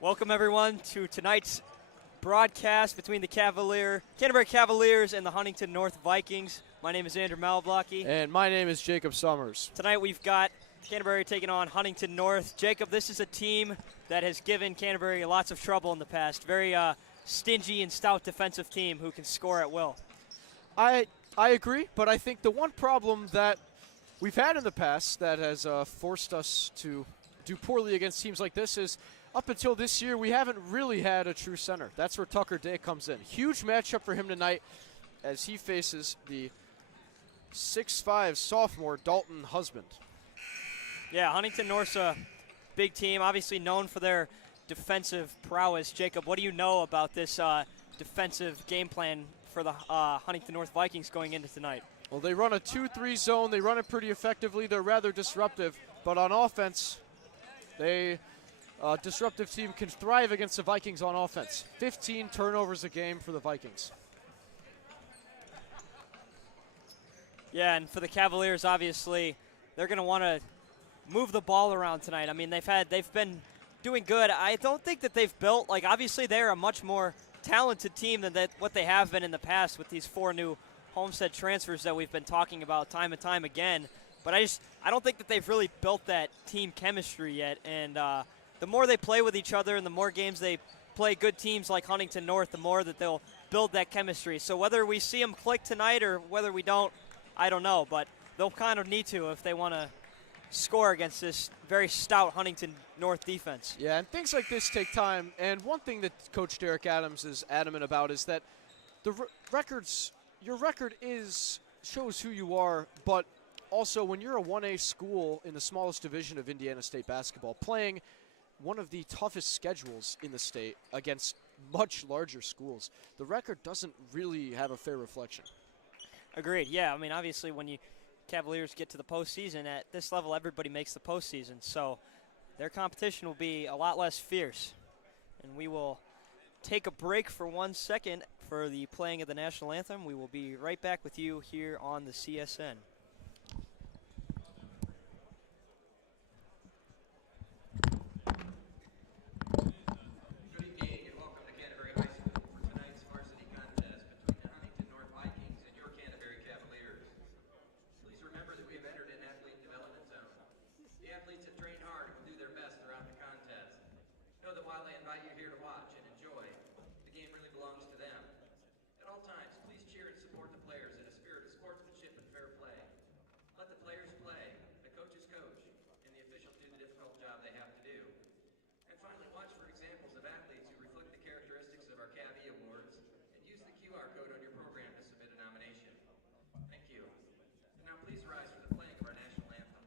Welcome, everyone, to tonight's broadcast between the Canterbury Cavaliers and the Huntington North Vikings. My name is Andrew Malblocki. And my name is Jacob Summers. Tonight we've got Canterbury taking on Huntington North. Jacob, this is a team that has given Canterbury lots of trouble in the past. Very stingy and stout defensive team who can score at will. I agree, but I think the one problem that we've had in the past that has forced us to do poorly against teams like this is up until this year, we haven't really had a true center. That's where Tucker Day comes in. Huge matchup for him tonight as he faces the 6'5" sophomore Dalton Husband. Yeah, Huntington North's a big team, obviously known for their defensive prowess. Jacob, what do you know about this defensive game plan for the Huntington North Vikings going into tonight? Well, they run a 2-3 zone. They run it pretty effectively. They're rather disruptive. But on offense, disruptive team can thrive against the Vikings on offense. 15 turnovers a game for the Vikings. Yeah, and for the Cavaliers, obviously, they're going to want to move the ball around tonight. I mean, they've been doing good. I don't think that they've built, obviously they're a much more talented team than what they have been in the past with these 4 new Homestead transfers that we've been talking about time and time again. But I don't think that they've really built that team chemistry yet. And the more they play with each other and the more games they play good teams like Huntington North, the more that they'll build that chemistry. So whether we see them click tonight or whether we don't, I don't know. But they'll kind of need to if they want to score against this very stout Huntington North defense. Yeah, and things like this take time. And one thing that Coach Derek Adams is adamant about is that your record shows who you are, but also when you're a 1A school in the smallest division of Indiana State basketball, playing one of the toughest schedules in the state against much larger schools, the record doesn't really have a fair reflection. Agreed. Yeah, I mean, obviously when you Cavaliers get to the postseason, at this level everybody makes the postseason, so their competition will be a lot less fierce. And we will take a break for 1 second for the playing of the national anthem. We will be right back with you here on the CSN. Good evening and welcome to Canterbury High School for tonight's varsity contest between the Huntington North Vikings and your Canterbury Cavaliers. Please remember that we have entered an athlete development zone. The athletes have trained hard and will do their best throughout the contest. Know that while they invite you here to watch and enjoy, the game really belongs to them. At all times, please cheer and support the players in a spirit of sportsmanship and fair play. Let the players play, the coaches coach, and the officials do the difficult job they have to do. And finally, watch for examples of athletes who reflect the characteristics of our Cavy Awards and use the QR code on your program to submit a nomination. Thank you. And now please rise for the playing of our national anthem.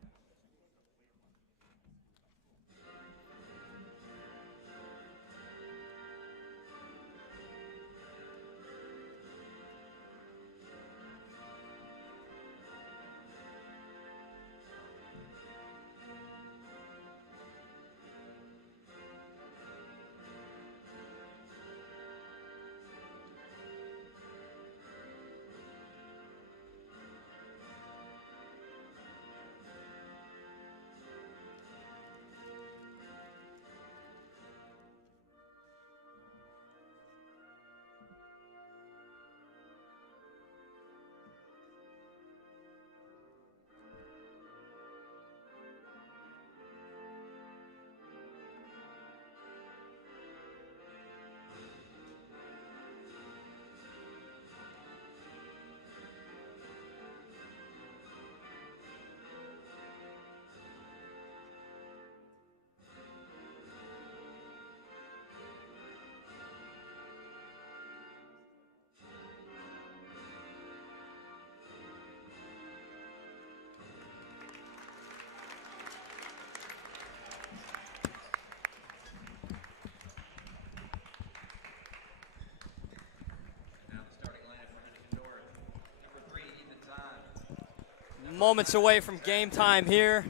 Moments away from game time here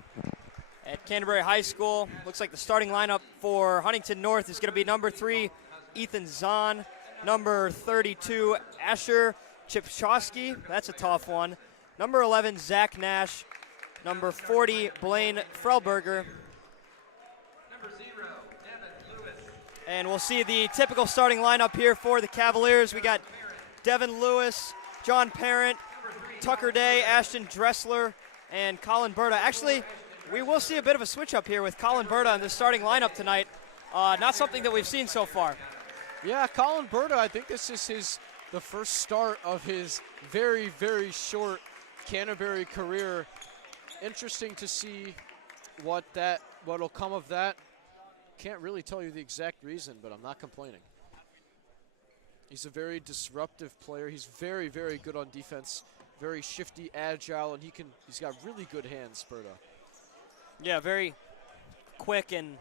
at Canterbury High School. Looks like the starting lineup for Huntington North is going to be number 3, Ethan Zahn, number 32, Asher Chipchowski. That's a tough one. Number 11, Zach Nash. Number 40, Blaine Frelberger. Number 0, Devin Lewis. And we'll see the typical starting lineup here for the Cavaliers. We got Devin Lewis, John Parent, Tucker Day, Ashton Dressler, and Colin Berta. Actually, we will see a bit of a switch up here with Colin Berta in the starting lineup tonight. Not something that we've seen so far. Yeah, Colin Berta, I think this is the first start of his very, very short Canterbury career. Interesting to see what'll come of that. Can't really tell you the exact reason, but I'm not complaining. He's a very disruptive player. He's very, very good on defense. Very shifty, agile, and he's got really good hands, Berta. Yeah, very quick and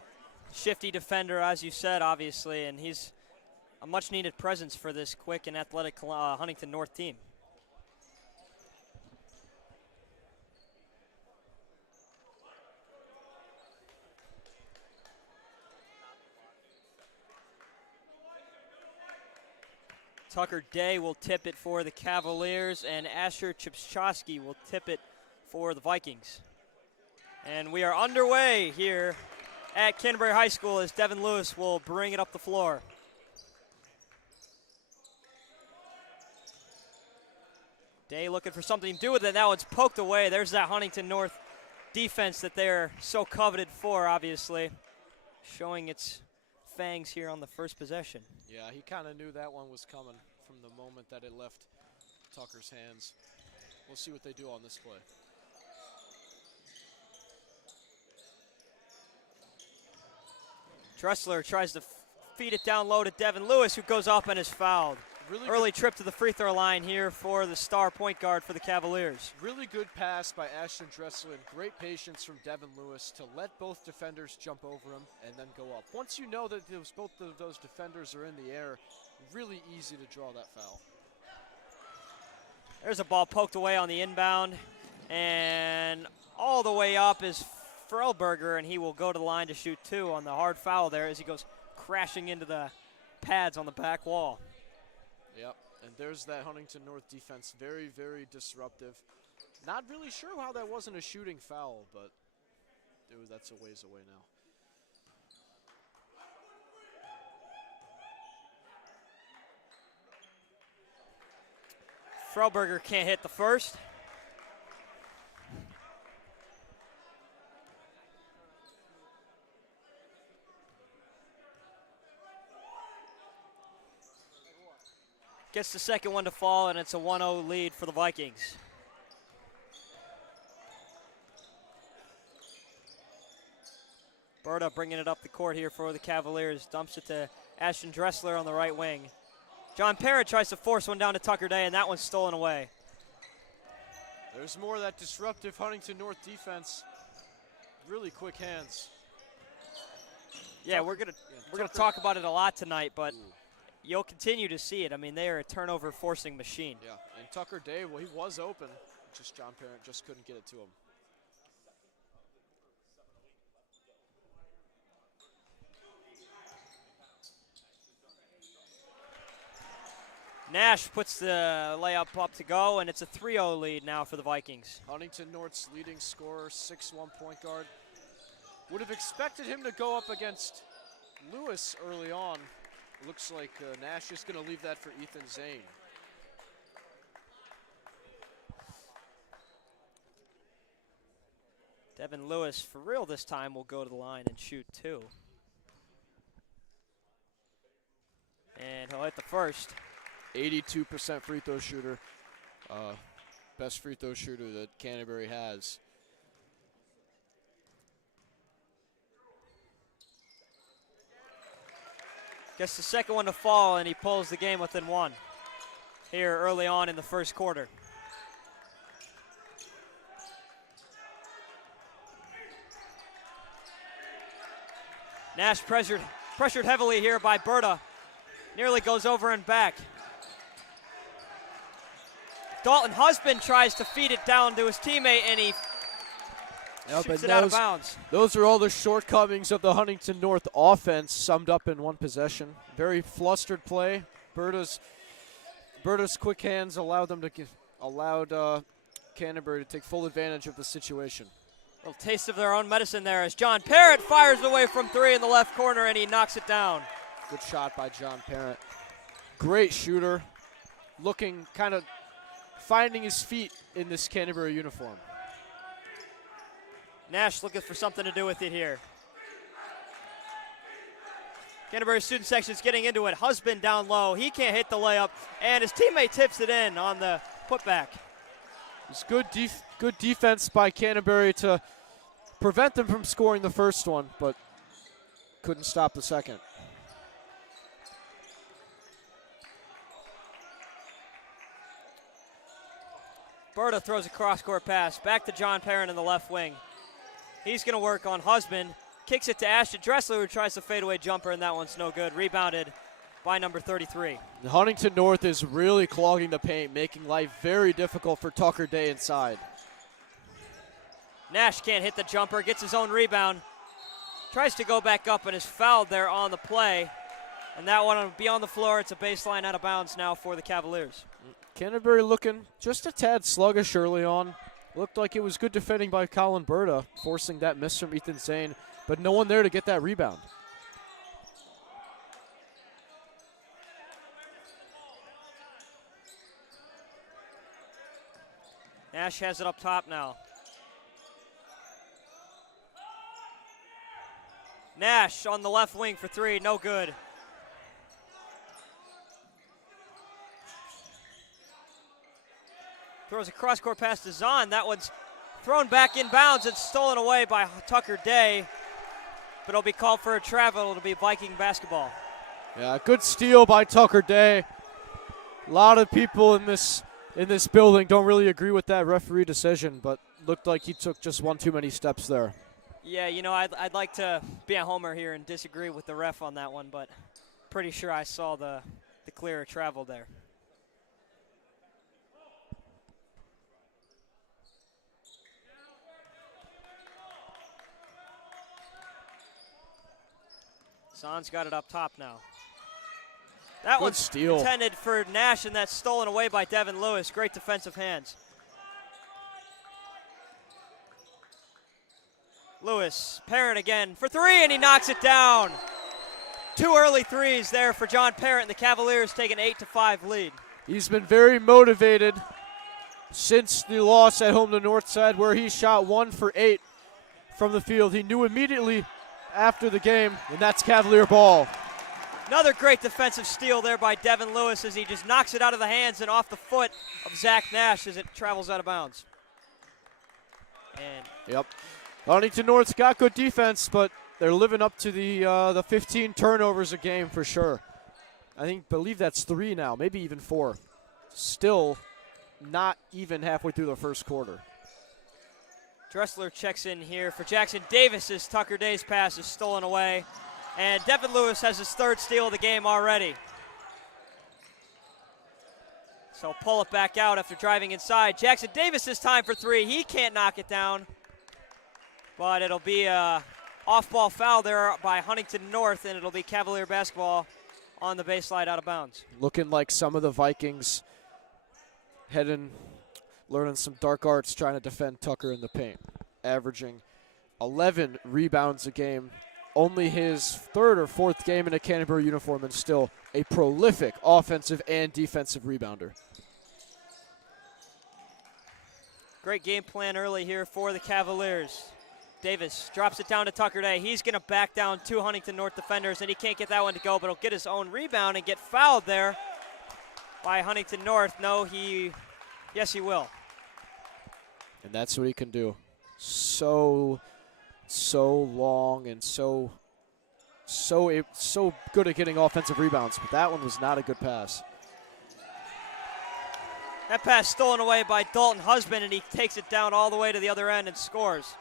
shifty defender, as you said, obviously, and he's a much-needed presence for this quick and athletic Huntington North team. Tucker Day will tip it for the Cavaliers, and Asher Chipchowski will tip it for the Vikings. And we are underway here at Canterbury High School as Devin Lewis will bring it up the floor. Day looking for something to do with it. Now it's poked away. There's that Huntington North defense that they're so coveted for, obviously, showing its fangs here on the first possession. Yeah, he kind of knew that one was coming from the moment that it left Tucker's hands. We'll see what they do on this play. Dressler tries to feed it down low to Devin Lewis, who goes up and is fouled. Really early trip to the free throw line here for the star point guard for the Cavaliers. Really good pass by Ashton Dressler and great patience from Devin Lewis to let both defenders jump over him and then go up. Once you know that both of those defenders are in the air, really easy to draw that foul. There's a ball poked away on the inbound, and all the way up is Frelberger, and he will go to the line to shoot two on the hard foul there as he goes crashing into the pads on the back wall. Yep, and there's that Huntington North defense, very, very disruptive. Not really sure how that wasn't a shooting foul, but that's a ways away now. Frelberger can't hit the first. Gets the second one to fall, and it's a 1-0 lead for the Vikings. Berta bringing it up the court here for the Cavaliers. Dumps it to Ashton Dressler on the right wing. John Parent tries to force one down to Tucker Day, and that one's stolen away. There's more of that disruptive Huntington North defense. Really quick hands. Yeah, we're gonna talk about it a lot tonight, but you'll continue to see it. I mean, they are a turnover forcing machine. Yeah, and Tucker Day, well, he was open. Just John Parent just couldn't get it to him. Nash puts the layup up to go, and it's a 3-0 lead now for the Vikings. Huntington North's leading scorer, 6'1" point guard. Would have expected him to go up against Lewis early on. Looks like Nash is going to leave that for Ethan Zane. Devin Lewis, for real this time, will go to the line and shoot two. And he'll hit the first. 82% free throw shooter. Best free throw shooter that Canterbury has. Gets the second one to fall, and he pulls the game within one here early on in the first quarter. Nash pressured heavily here by Berta. Nearly goes over and back. Dalton Husband tries to feed it down to his teammate, and he shoots it out of bounds. Those are all the shortcomings of the Huntington North offense summed up in one possession. Very flustered play. Berta's quick hands allowed Canterbury to take full advantage of the situation. A little taste of their own medicine there as John Parent fires away from three in the left corner, and he knocks it down. Good shot by John Parent. Great shooter. Looking kind of finding his feet in this Canterbury uniform. Nash looking for something to do with it here. Canterbury student section's getting into it. Husband down low. He can't hit the layup, and his teammate tips it in on the putback. It's good defense by Canterbury to prevent them from scoring the first one, but couldn't stop the second. Berta throws a cross-court pass back to John Parent in the left wing. He's going to work on Husband. Kicks it to Ashton Dressler, who tries the fadeaway jumper, and that one's no good. Rebounded by number 33. Huntington North is really clogging the paint, making life very difficult for Tucker Day inside. Nash can't hit the jumper, gets his own rebound. Tries to go back up and is fouled there on the play. And that one will be on the floor. It's a baseline out of bounds now for the Cavaliers. Canterbury looking just a tad sluggish early on. Looked like it was good defending by Colin Berta, forcing that miss from Ethan Zane, but no one there to get that rebound. Nash has it up top now. Nash on the left wing for three, no good. Throws a cross-court pass to Zahn. That one's thrown back in bounds and stolen away by Tucker Day. But it'll be called for a travel. It'll be Viking basketball. Yeah, good steal by Tucker Day. A lot of people in this building don't really agree with that referee decision, but looked like he took just one too many steps there. Yeah, you know, I'd like to be a homer here and disagree with the ref on that one, but pretty sure I saw the clear travel there. Zahn's got it up top now. That Good one's steal. Intended for Nash, and that's stolen away by Devin Lewis. Great defensive hands. Lewis, Parent again for three, and he knocks it down. Two early threes there for John Parent, and the Cavaliers take an 8-5 lead. He's been very motivated since the loss at home to Northside, where he shot 1 for 8 from the field. He knew immediately after the game, and that's Cavalier ball. Another great defensive steal there by Devin Lewis as he just knocks it out of the hands and off the foot of Zach Nash as it travels out of bounds. And Yep. Huntington North's got good defense, but they're living up to the 15 turnovers a game for sure. Believe that's 3 now, maybe even 4. Still not even halfway through the first quarter. Dressler checks in here for Jackson Davis as Tucker Day's pass is stolen away. And Devin Lewis has his third steal of the game already. So pull it back out after driving inside. Jackson Davis this time for three. He can't knock it down. But it'll be a off-ball foul there by Huntington North, and it'll be Cavalier basketball on the baseline out of bounds. Looking like some of the Vikings learning some dark arts trying to defend Tucker in the paint. Averaging 11 rebounds a game. Only his third or fourth game in a Canterbury uniform, and still a prolific offensive and defensive rebounder. Great game plan early here for the Cavaliers. Davis drops it down to Tucker Day. He's going to back down 2 Huntington North defenders, and he can't get that one to go, but he'll get his own rebound and get fouled there by Huntington North. Yes, he will. And that's what he can do. So long and so good at getting offensive rebounds, but that one was not a good pass. That pass stolen away by Dalton Husband, and he takes it down all the way to the other end and scores.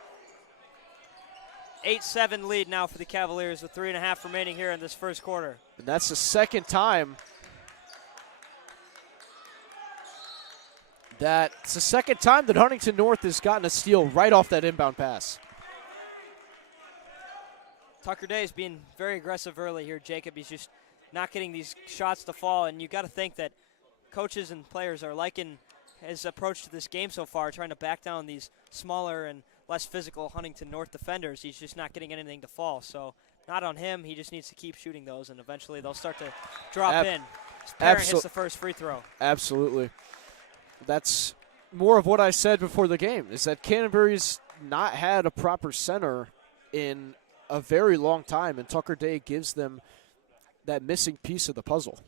8-7 lead now for the Cavaliers with 3.5 remaining here in this first quarter. And that's the second time that Huntington North has gotten a steal right off that inbound pass. Tucker Day is being very aggressive early here, Jacob. He's just not getting these shots to fall, and you got to think that coaches and players are liking his approach to this game so far, trying to back down these smaller and less physical Huntington North defenders. He's just not getting anything to fall, so not on him. He just needs to keep shooting those, and eventually they'll start to drop in. Parent hits the first free throw. Absolutely. That's more of what I said before the game, is that Canterbury's not had a proper center in a very long time, and Tucker Day gives them that missing piece of the puzzle.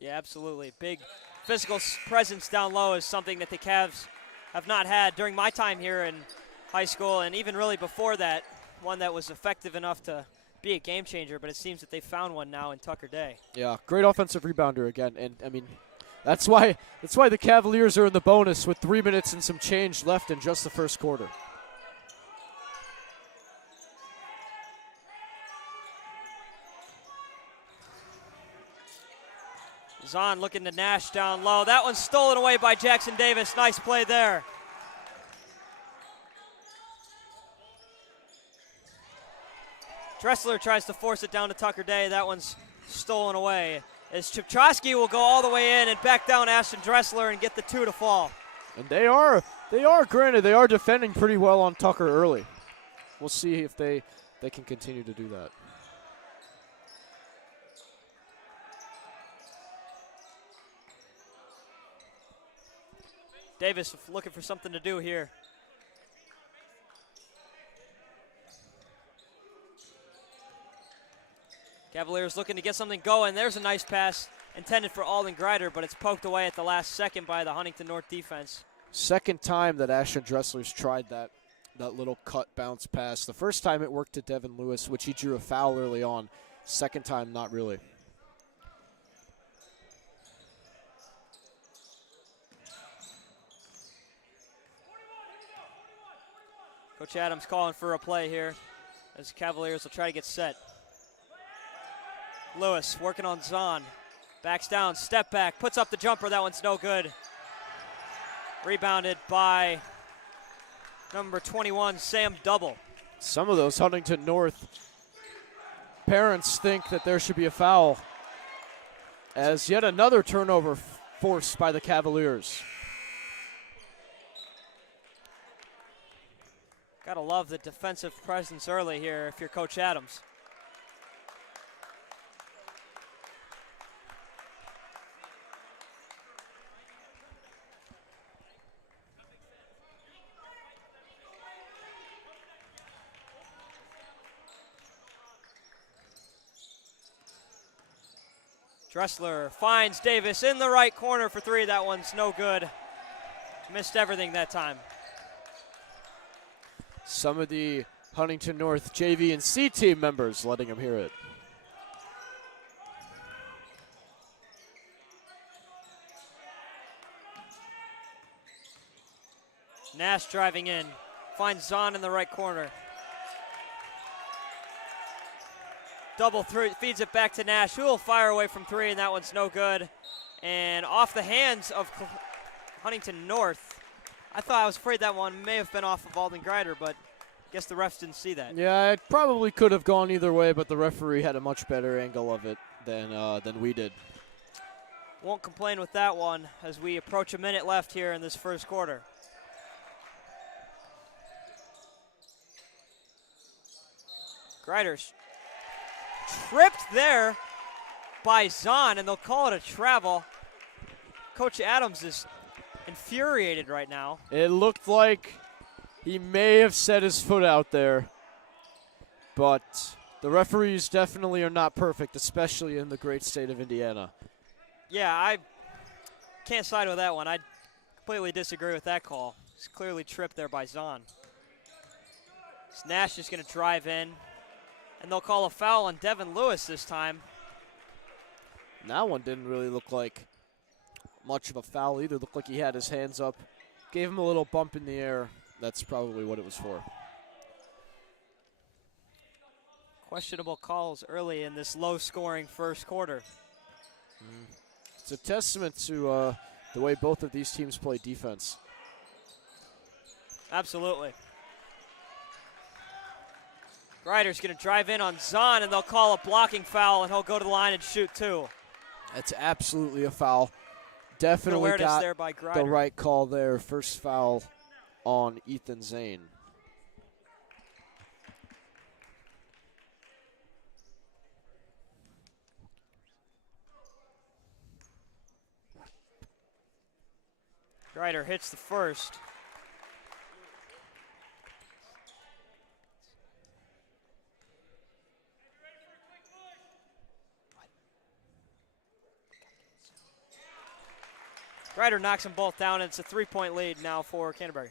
Yeah, absolutely. Big physical presence down low is something that the Cavs have not had during my time here in high school, and even really before that, one that was effective enough to be a game changer, but it seems that they found one now in Tucker Day. Yeah, great offensive rebounder again, and I mean, that's why the Cavaliers are in the bonus with 3 minutes and some change left in just the first quarter. Zahn looking to Nash down low. That one's stolen away by Jackson Davis. Nice play there. Dressler tries to force it down to Tucker Day. That one's stolen away. As Chipchowski will go all the way in and back down Ashton Dressler and get the 2 to fall. And they are defending pretty well on Tucker early. We'll see if they can continue to do that. Davis looking for something to do here. Cavaliers looking to get something going. There's a nice pass intended for Alden Greider, but it's poked away at the last second by the Huntington North defense. Second time that Ashton Dressler's tried that little cut bounce pass. The first time it worked to Devin Lewis, which he drew a foul early on. Second time, not really. Coach Adams calling for a play here as the Cavaliers will try to get set. Lewis working on Zahn. Backs down, step back, puts up the jumper. That one's no good. Rebounded by number 21, Sam Double. Some of those Huntington North parents think that there should be a foul, as yet another turnover forced by the Cavaliers. Gotta love the defensive presence early here if you're Coach Adams. Dressler finds Davis in the right corner for 3. That one's no good. Missed everything that time. Some of the Huntington North JV and C team members letting him hear it. Nash driving in, finds Zahn in the right corner. Double through, feeds it back to Nash, who will fire away from 3, and that one's no good. And off the hands of Huntington North. I was afraid that one may have been off of Alden Greider, but I guess the refs didn't see that. Yeah, it probably could have gone either way, but the referee had a much better angle of it than we did. Won't complain with that one as we approach a minute left here in this first quarter. Greider's tripped there by Zahn, and they'll call it a travel. Coach Adams is infuriated right now. It looked like he may have set his foot out there, but the referees definitely are not perfect, especially in the great state of Indiana. Yeah, I can't side with that one. I completely disagree with that call. It's clearly tripped there by Zahn. Nash is going to drive in, and they'll call a foul on Devin Lewis this time. That one didn't really look like much of a foul either. Looked like he had his hands up, gave him a little bump in the air. That's probably what it was for. Questionable calls early in this low-scoring first quarter. It's a testament to the way both of these teams play defense. Absolutely. Greider's going to drive in on Zahn, and they'll call a blocking foul, and he'll go to the line and shoot 2. That's absolutely a foul. Definitely got there by the right call there. First foul on Ethan Zane. Grider hits the first. Grider knocks them both down, and it's a 3-point lead now for Canterbury.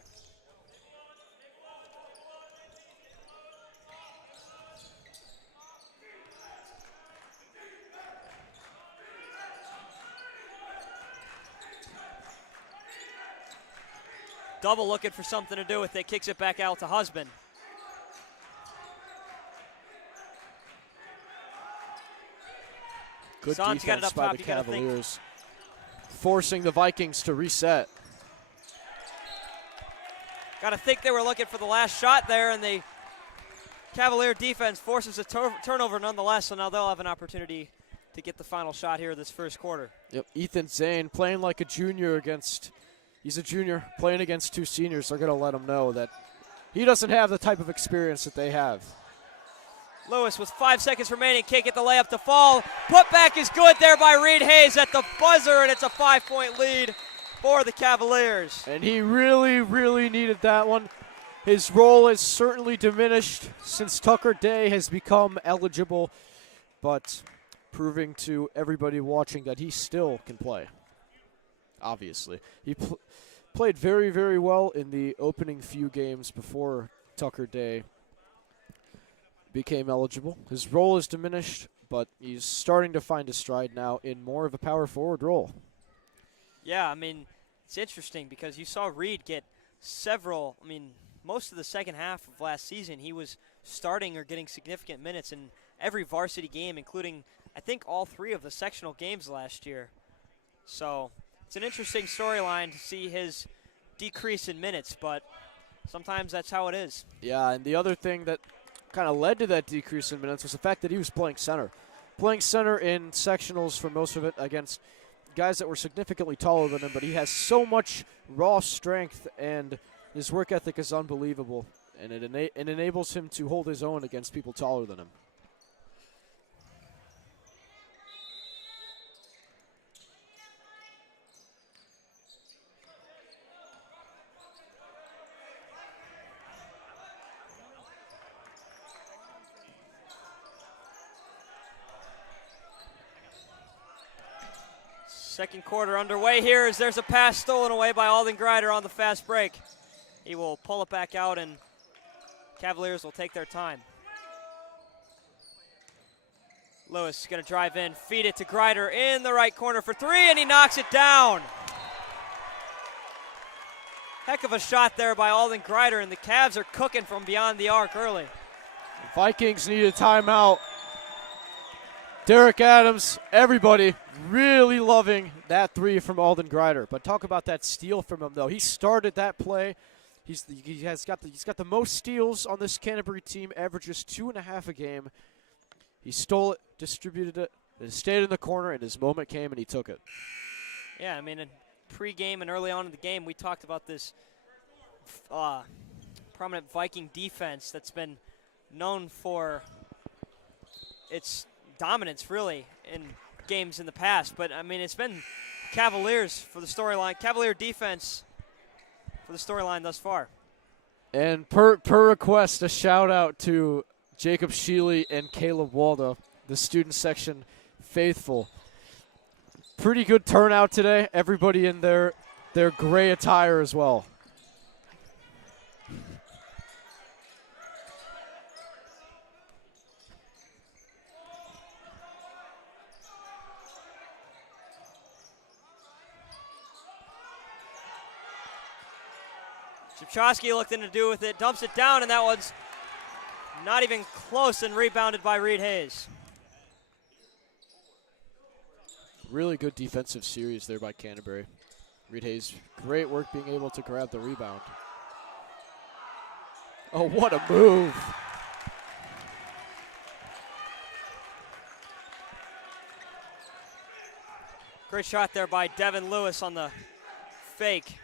Double looking for something to do with it, kicks it back out to Husband. Good Zons got it defense up by top, the you gotta think. Cavaliers, forcing the Vikings to reset. Got to think they were looking for the last shot there, and the Cavalier defense forces a turnover nonetheless, so now they'll have an opportunity to get the final shot here this first quarter. Yep, Ethan Zane playing like a junior he's a junior playing against two seniors. They're going to let him know that he doesn't have the type of experience that they have. Lewis with 5 seconds remaining, can't get the layup to fall. Putback is good there by Reed Hayes at the buzzer, and it's a 5-point lead for the Cavaliers. And he really, really needed that one. His role has certainly diminished since Tucker Day has become eligible, but proving to everybody watching that he still can play, obviously. He played very, very well in the opening few games before Tucker Day became eligible. His role is diminished, but he's starting to find his stride now in more of a power forward role. Yeah, I mean, it's interesting because you saw Reed get most of the second half of last season, he was starting or getting significant minutes in every varsity game, including, I think, all 3 of the sectional games last year. So it's an interesting storyline to see his decrease in minutes, but sometimes that's how it is. Yeah, and the other thing that kind of led to that decrease in minutes was the fact that he was playing center. Playing center in sectionals for most of it against guys that were significantly taller than him, but he has so much raw strength, and his work ethic is unbelievable, and it enables him to hold his own against people taller than him. Second quarter underway here as there's a pass stolen away by Alden Grider on the fast break. He will pull it back out, and Cavaliers will take their time. Lewis is going to drive in, feed it to Grider in the right corner for 3, and he knocks it down. Heck of a shot there by Alden Grider, and the Cavs are cooking from beyond the arc early. The Vikings need a timeout. Derek Adams, everybody really loving that 3 from Alden Grider. But talk about that steal from him, though. He started that play. He's got the most steals on this Canterbury team, averages 2.5 a game. He stole it, distributed it, and stayed in the corner, and his moment came, and he took it. Yeah, I mean, in pregame and early on in the game, we talked about this prominent Viking defense that's been known for its dominance, really, in games in the past. But, I mean, it's been Cavaliers for the storyline, Cavalier defense for the storyline thus far. And per request, a shout-out to Jacob Sheely and Caleb Waldo, the student section faithful. Pretty good turnout today. Everybody in their gray attire as well. Chipchowski looked in to do with it, dumps it down, and that one's not even close, and rebounded by Reed Hayes. Really good defensive series there by Canterbury. Reed Hayes, great work being able to grab the rebound. Oh, what a move. Great shot there by Devin Lewis on the fake.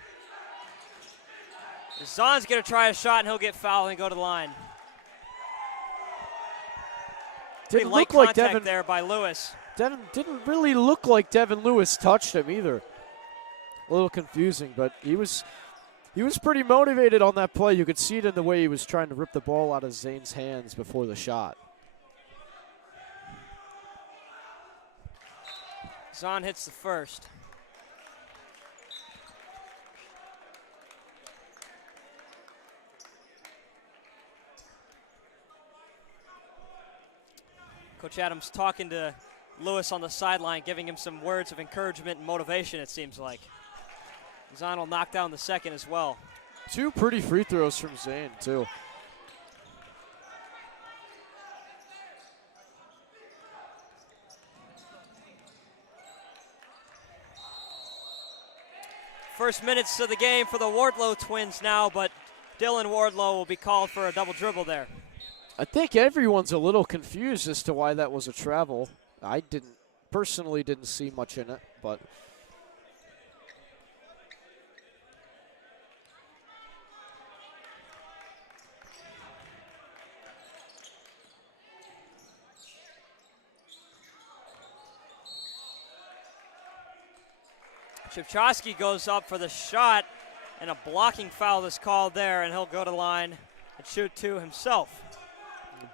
Zahn's going to try a shot, and he'll get fouled and go to the line. Didn't light look like contact Devin there by Lewis. didn't really look like Devin Lewis touched him either. a little confusing, but he was pretty motivated on that play. You could see it in the way he was trying to rip the ball out of Zane's hands before the shot. Zahn hits the first. Coach Adams talking to Lewis on the sideline, giving him some words of encouragement and motivation, it seems like. Zahn will knock down the second as well. 2 pretty free throws from Zane, too. First minutes of the game for the Wardlow twins now, but Dylan Wardlow will be called for a double dribble there. I think everyone's a little confused as to why that was a travel. I personally didn't see much in it, but Chipchowski goes up for the shot, and a blocking foul is called there, and he'll go to the line and shoot 2 himself.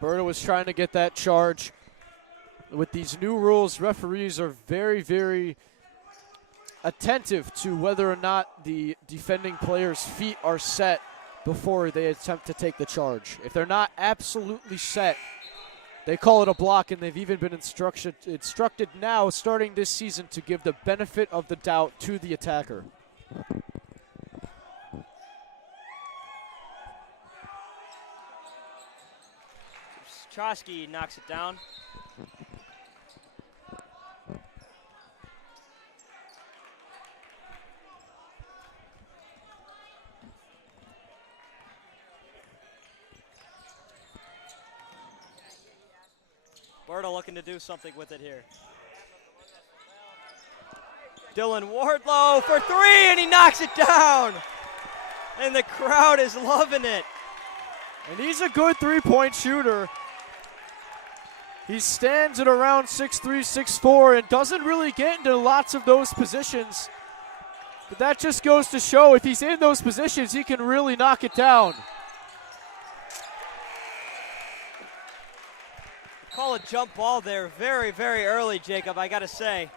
Berta was trying to get that charge. With these new rules, referees are very, very attentive to whether or not the defending player's feet are set before they attempt to take the charge. If they're not absolutely set, they call it a block, and they've even been instructed now, starting this season, to give the benefit of the doubt to the attacker. Chosky knocks it down. Berta looking to do something with it here. Dylan Wardlow for 3, and he knocks it down. And the crowd is loving it. And he's a good three-point shooter. He stands at around 6'3", 6'4", and doesn't really get into lots of those positions. But that just goes to show if he's in those positions, he can really knock it down. Call a jump ball there very, very early, Jacob, I got to say.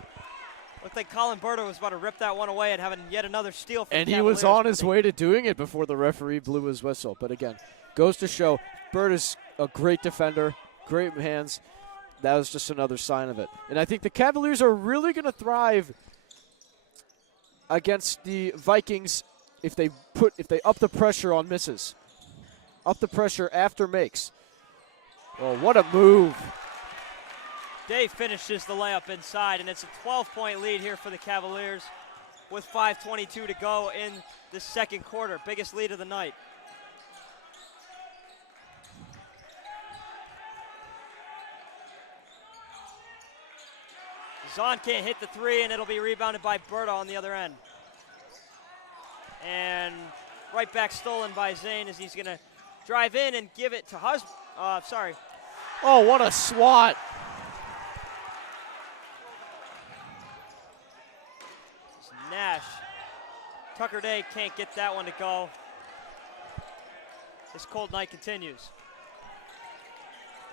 Looked like Colin Berta was about to rip that one away and having yet another steal for the And he was Cavaliers. on his way to doing it before the referee blew his whistle. But again, goes to show Berta's a great defender, great hands. That was just another sign of it. And I think the Cavaliers are really going to thrive against the Vikings if they up the pressure on misses. Up the pressure after makes. Oh, what a move. Dave finishes the layup inside, and it's a 12-point lead here for the Cavaliers with 5:22 to go in the second quarter. Biggest lead of the night. Zahn can't hit the 3, and it'll be rebounded by Berta on the other end. And right back stolen by Zane as he's going to drive in and give it to Oh, what a swat. Nash. Tucker Day can't get that one to go. This cold night continues.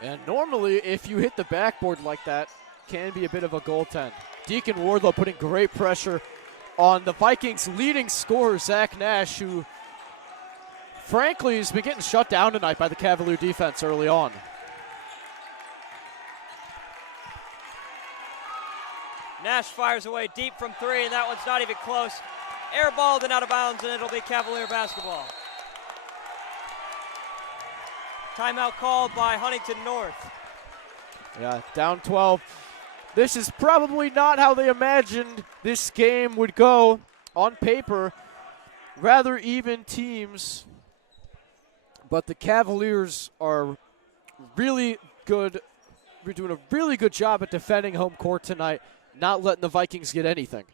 And normally, if you hit the backboard like that, can be a bit of a goaltend. Deacon Wardlow putting great pressure on the Vikings' leading scorer, Zach Nash, who frankly has been getting shut down tonight by the Cavalier defense early on. Nash fires away deep from 3, and that one's not even close. Airballed and out of bounds, and it'll be Cavalier basketball. Timeout called by Huntington North. Yeah, down 12. This is probably not how they imagined this game would go on paper. Rather even teams. But the Cavaliers are really good. We're doing a really good job at defending home court tonight, not letting the Vikings get anything.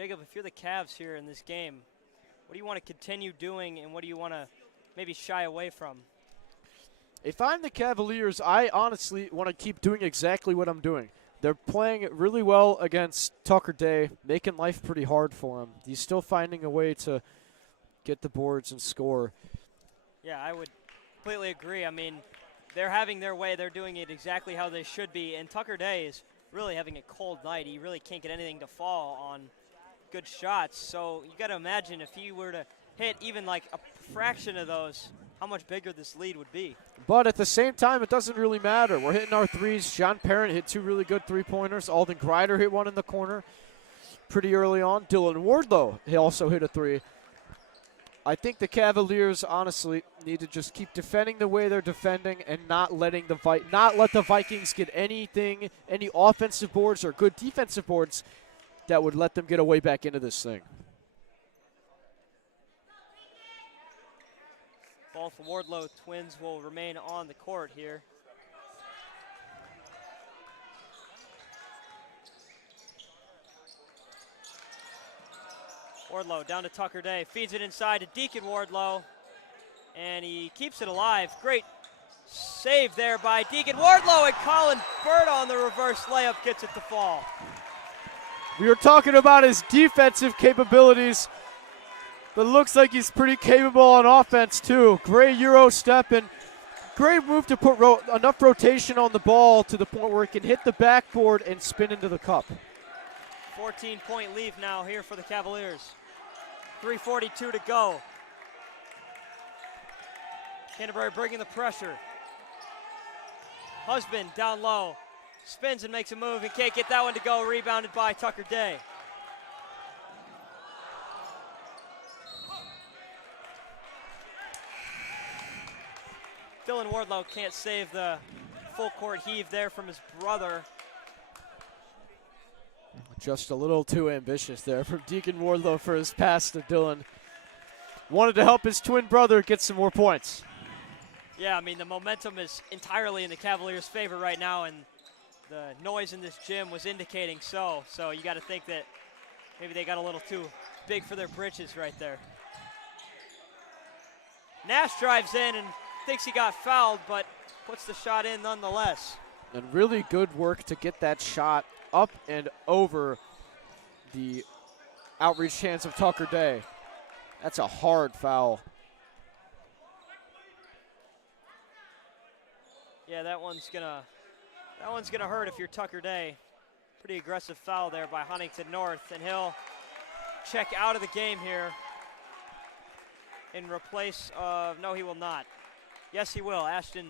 Jacob, if you're the Cavs here in this game, what do you want to continue doing and what do you want to maybe shy away from? If I'm the Cavaliers, I honestly want to keep doing exactly what I'm doing. They're playing really well against Tucker Day, making life pretty hard for him. He's still finding a way to get the boards and score. Yeah, I would completely agree. I mean, they're having their way. They're doing it exactly how they should be. And Tucker Day is really having a cold night. He really can't get anything to fall on good shots. So you got to imagine if he were to hit even like a fraction of those, how much bigger this lead would be. But at the same time, it doesn't really matter. We're hitting our threes. John Parent hit 2 really good three-pointers. Alden Grider hit one in the corner pretty early on. Dylan Wardlow, he also hit a 3. I think the Cavaliers honestly need to just keep defending the way they're defending and not letting not let the Vikings get any offensive boards or good defensive boards that would let them get a way back into this thing. Both Wardlow twins will remain on the court here. Wardlow down to Tucker Day, feeds it inside to Deacon Wardlow, and he keeps it alive. Great save there by Deacon Wardlow, and Colin Bird on the reverse layup gets it to fall. We were talking about his defensive capabilities, but looks like he's pretty capable on offense too. Great Euro step and great move to put enough rotation on the ball to the point where he can hit the backboard and spin into the cup. 14-point lead now here for the Cavaliers. 3:42 to go. Canterbury bringing the pressure. Husband down low. Spins and makes a move and can't get that one to go. Rebounded by Tucker Day. Dylan Wardlow can't save the full court heave there from his brother. Just a little too ambitious there from Deacon Wardlow for his pass to Dylan. Wanted to help his twin brother get some more points. Yeah, I mean, the momentum is entirely in the Cavaliers' favor right now, and the noise in this gym was indicating so. So you got to think that maybe they got a little too big for their britches right there. Nash drives in and thinks he got fouled, but puts the shot in nonetheless. And really good work to get that shot up and over the outreach hands of Tucker Day. That's a hard foul. Yeah, that one's gonna hurt if you're Tucker Day. Pretty aggressive foul there by Huntington North, and he'll check out of the game here in replace of, no, he will not. Yes, he will. Ashton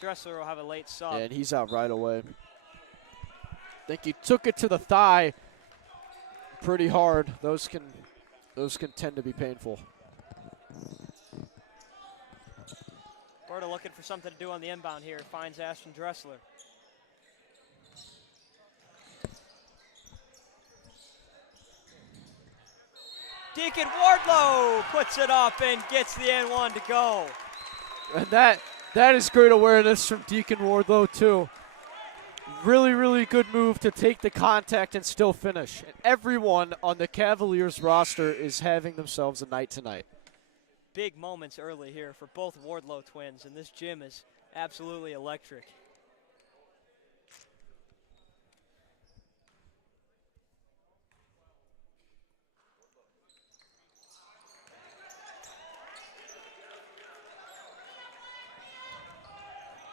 Dressler will have a late sub. And he's out right away. I think he took it to the thigh pretty hard. Those can tend to be painful. Berta looking for something to do on the inbound here. Finds Ashton Dressler. Deacon Wardlow puts it up and gets the N1 to go. And that is great awareness from Deacon Wardlow too. Really, really good move to take the contact and still finish. And everyone on the Cavaliers roster is having themselves a night tonight. Big moments early here for both Wardlow twins, and this gym is absolutely electric.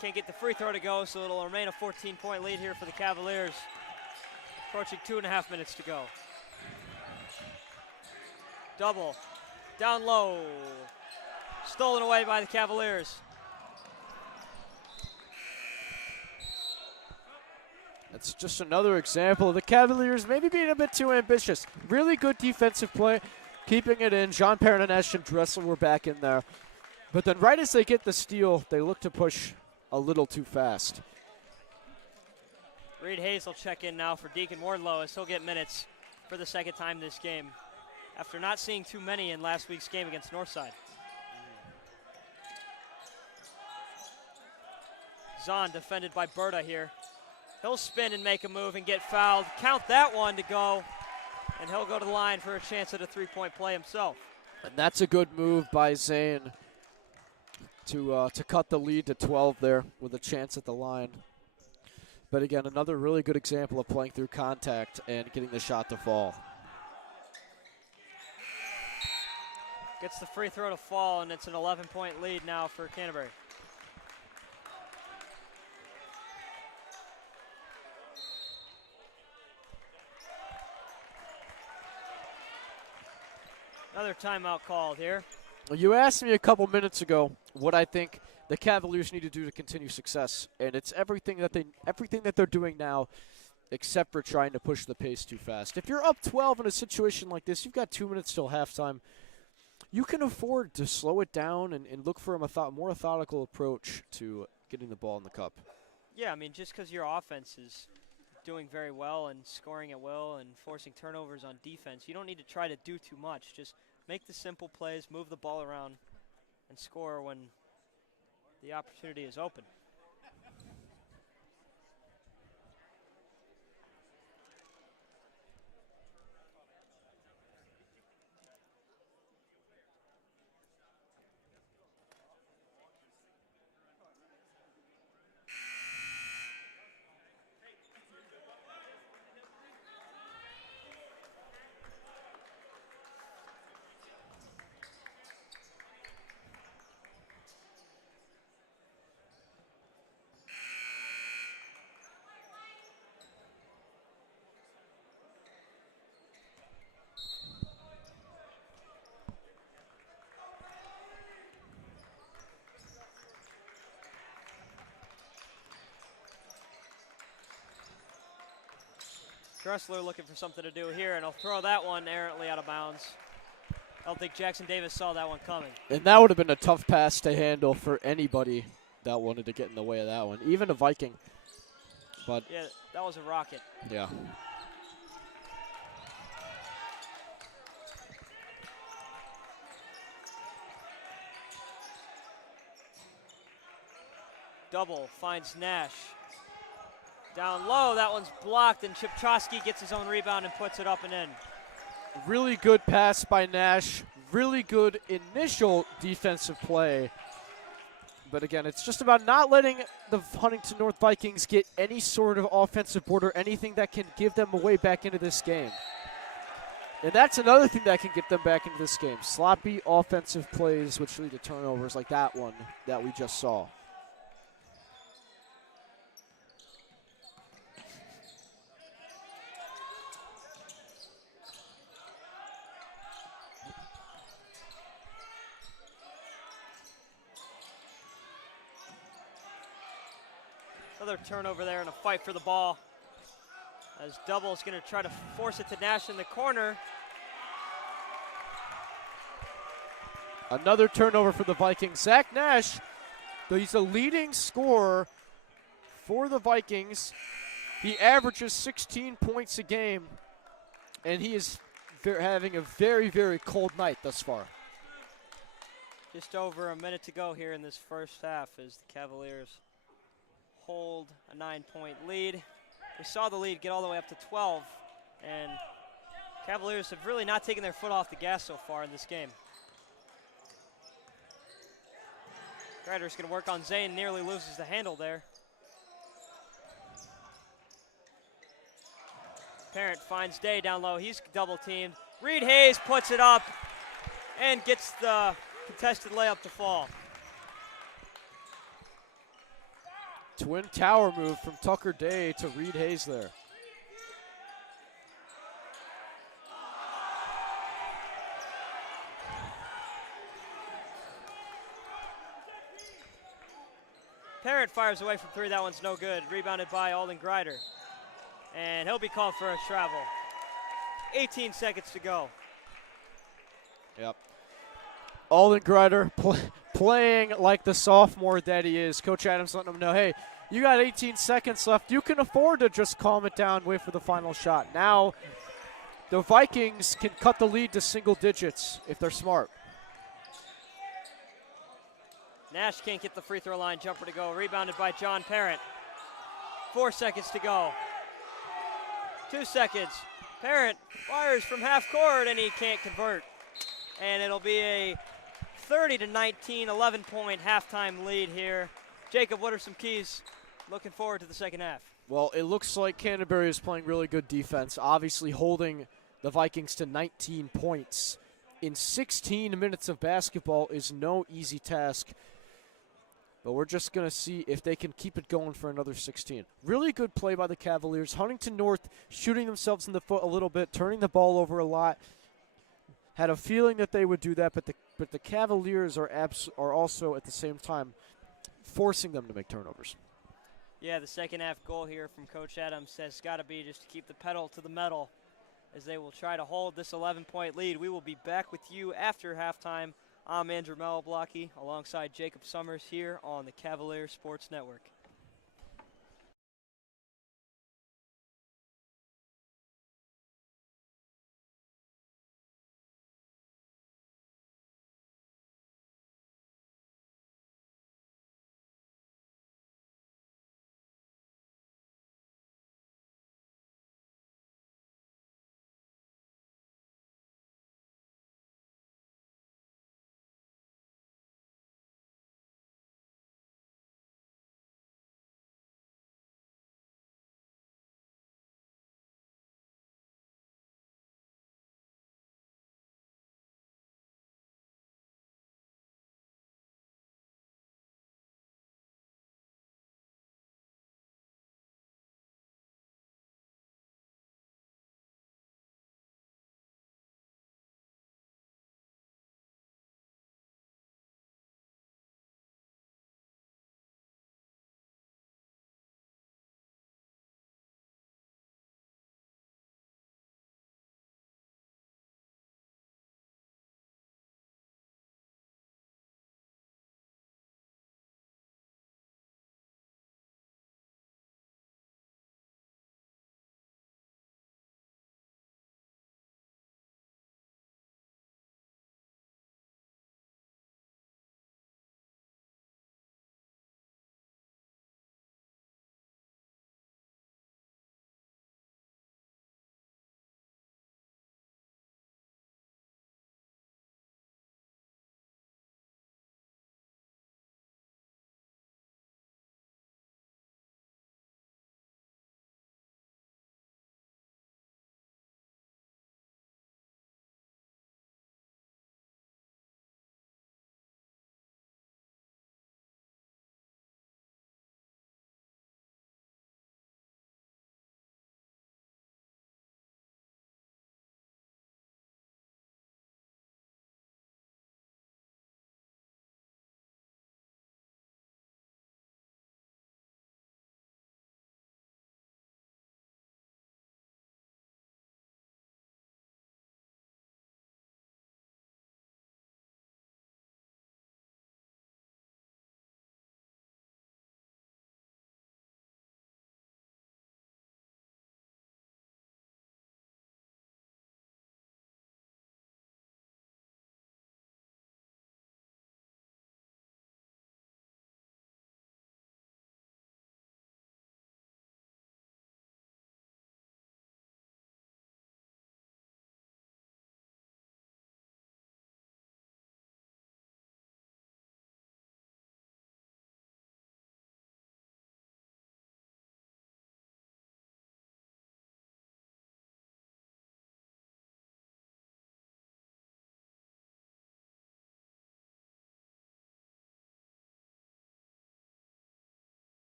Can't get the free throw to go, so it'll remain a 14-point lead here for the Cavaliers. Approaching 2.5 minutes to go. Double, down low. Stolen away by the Cavaliers. That's just another example of the Cavaliers maybe being a bit too ambitious. Really good defensive play, keeping it in. John Parent and Ashton Dressler were back in there. But then right as they get the steal, they look to push a little too fast. Reed Hayes will check in now for Deacon Wardlow as he'll get minutes for the second time this game after not seeing too many in last week's game against Northside. Zahn defended by Berta here. He'll spin and make a move and get fouled. Count that one to go. And he'll go to the line for a chance at a three-point play himself. And that's a good move by Zane to cut the lead to 12 there with a chance at the line. But again, another really good example of playing through contact and getting the shot to fall. Gets the free throw to fall, and it's an 11-point lead now for Canterbury. Another timeout called here. Well, you asked me a couple minutes ago what I think the Cavaliers need to do to continue success, and it's everything that they're doing now, except for trying to push the pace too fast. If you're up 12 in a situation like this, you've got 2 minutes till halftime. You can afford to slow it down and look for a more methodical approach to getting the ball in the cup. Yeah, I mean, just because your offense is doing very well and scoring at will and forcing turnovers on defense, you don't need to try to do too much. Just make the simple plays, move the ball around, and score when the opportunity is open. Dressler looking for something to do here, and he'll throw that one errantly out of bounds. I don't think Jackson Davis saw that one coming. And that would have been a tough pass to handle for anybody that wanted to get in the way of that one, even a Viking. But yeah, that was a rocket. Yeah. Double finds Nash. Down low, that one's blocked, and Chipchowski gets his own rebound and puts it up and in. Really good pass by Nash. Really good initial defensive play. But again, it's just about not letting the Huntington North Vikings get any sort of offensive board or anything that can give them a way back into this game. And that's another thing that can get them back into this game. Sloppy offensive plays which lead to turnovers like that one that we just saw. Another turnover there and a fight for the ball. As Double is going to try to force it to Nash in the corner. Another turnover for the Vikings. Zach Nash, though he's the leading scorer for the Vikings, he averages 16 points a game, and he is having a very, very cold night thus far. Just over a minute to go here in this first half as the Cavaliers hold a 9-point lead. We saw the lead get all the way up to 12, and Cavaliers have really not taken their foot off the gas so far in this game. Grider's going to work on Zane, nearly loses the handle there. Parent finds Day down low. He's double teamed. Reed Hayes puts it up and gets the contested layup to fall. Twin tower move from Tucker Day to Reed Hayes there. Parent fires away from three. That one's no good. Rebounded by Alden Grider. And he'll be called for a travel. 18 seconds to go. Yep. Alden Grider playing like the sophomore that he is. Coach Adams letting him know, hey, you got 18 seconds left. You can afford to just calm it down, wait for the final shot. Now, the Vikings can cut the lead to single digits if they're smart. Nash can't get the free throw line. Jumper to go. Rebounded by John Parent. 4 seconds to go. 2 seconds. Parent fires from half court, and he can't convert. And it'll be a 30-19, 11-point halftime lead here. Jacob, what are some keys? Looking forward to the second half. Well, it looks like Canterbury is playing really good defense, obviously holding the Vikings to 19 points. In 16 minutes of basketball is no easy task, but we're just going to see if they can keep it going for another 16. Really good play by the Cavaliers. Huntington North shooting themselves in the foot a little bit, turning the ball over a lot. Had a feeling that they would do that, but the Cavaliers are also at the same time forcing them to make turnovers. Yeah, the second half goal here from Coach Adams has got to be just to keep the pedal to the metal as they will try to hold this 11-point lead. We will be back with you after halftime. I'm Andrew Malablocky alongside Jacob Summers here on the Cavaliers Sports Network.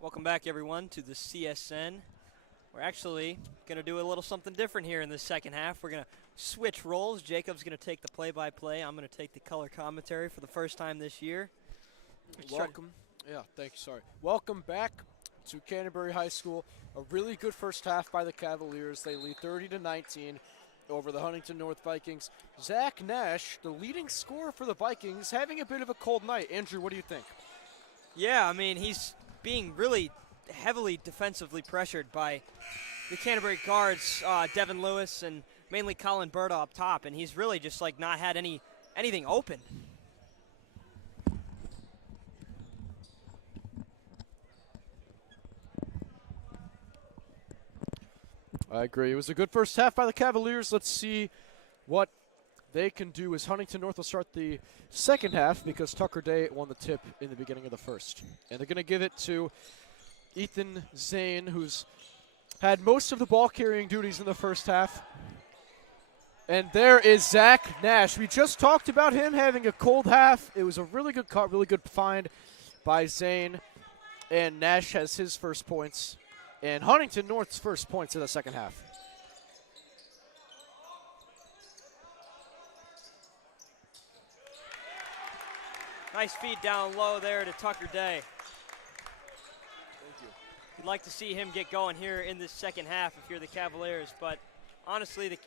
Welcome back, everyone, to the CSN. We're actually going to do a little something different here in the second half. We're going to switch roles. Jacob's going to take the play-by-play. I'm going to take the color commentary for the first time this year. Welcome. Yeah, thank you. Sorry. Welcome back to Canterbury High School. A really good first half by the Cavaliers. They lead 30-19 over the Huntington North Vikings. Zach Nash, the leading scorer for the Vikings, having a bit of a cold night. Andrew, what do you think? Yeah, I mean, he's being really heavily defensively pressured by the Canterbury guards, Devin Lewis and mainly Colin Berta up top, and he's really just like not had anything open. I agree. It was a good first half by the Cavaliers. Let's see what they can do as Huntington North will start the second half because Tucker Day won the tip in the beginning of the first. And they're going to give it to Ethan Zane, who's had most of the ball carrying duties in the first half. And there is Zach Nash. We just talked about him having a cold half. It was a really good cut, really good find by Zane. And Nash has his first points. And Huntington North's first points in the second half. Nice feed down low there to Tucker Day. Thank you. You'd like to see him get going here in this second half if you're the Cavaliers, but honestly, the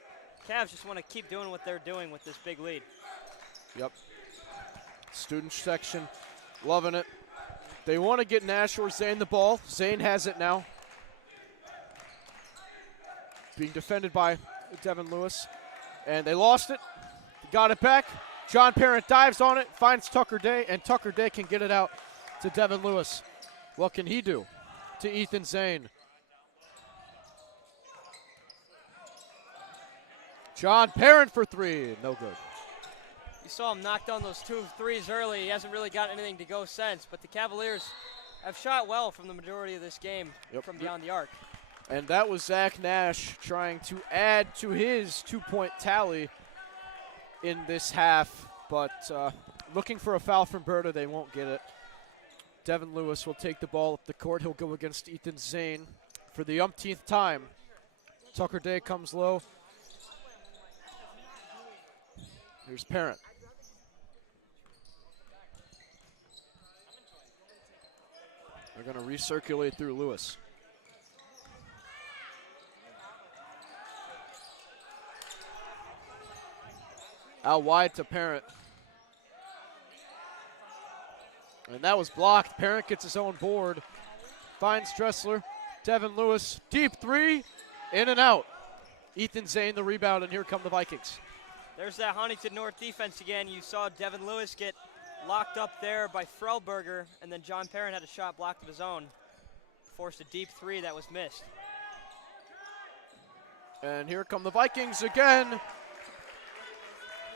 Cavs just want to keep doing what they're doing with this big lead. Yep. Student section loving it. They want to get Nash or Zane the ball. Zane has it now. Being defended by Devin Lewis. And they lost it. Got it back. John Parent dives on it, finds Tucker Day, and Tucker Day can get it out to Devin Lewis. What can he do to Ethan Zane? John Parent for three. No good. You saw him knock down those 2 threes early. He hasn't really got anything to go since, but the Cavaliers have shot well from the majority of this game from beyond the arc. And that was Zach Nash trying to add to his 2-point tally in this half, but looking for a foul from Berta. They won't get it. Devin Lewis will take the ball up the court. He'll go against Ethan Zane for the umpteenth time. Tucker Day comes low. Here's Parent. They're going to recirculate through Lewis. Out wide to Parent. And that was blocked. Parent gets his own board. Finds Dressler. Devin Lewis. Deep three. In and out. Ethan Zane the rebound, and here come the Vikings. There's that Huntington North defense again. You saw Devin Lewis get locked up there by Frelberger, and then John Parent had a shot blocked of his own. Forced a deep three that was missed. And here come the Vikings again.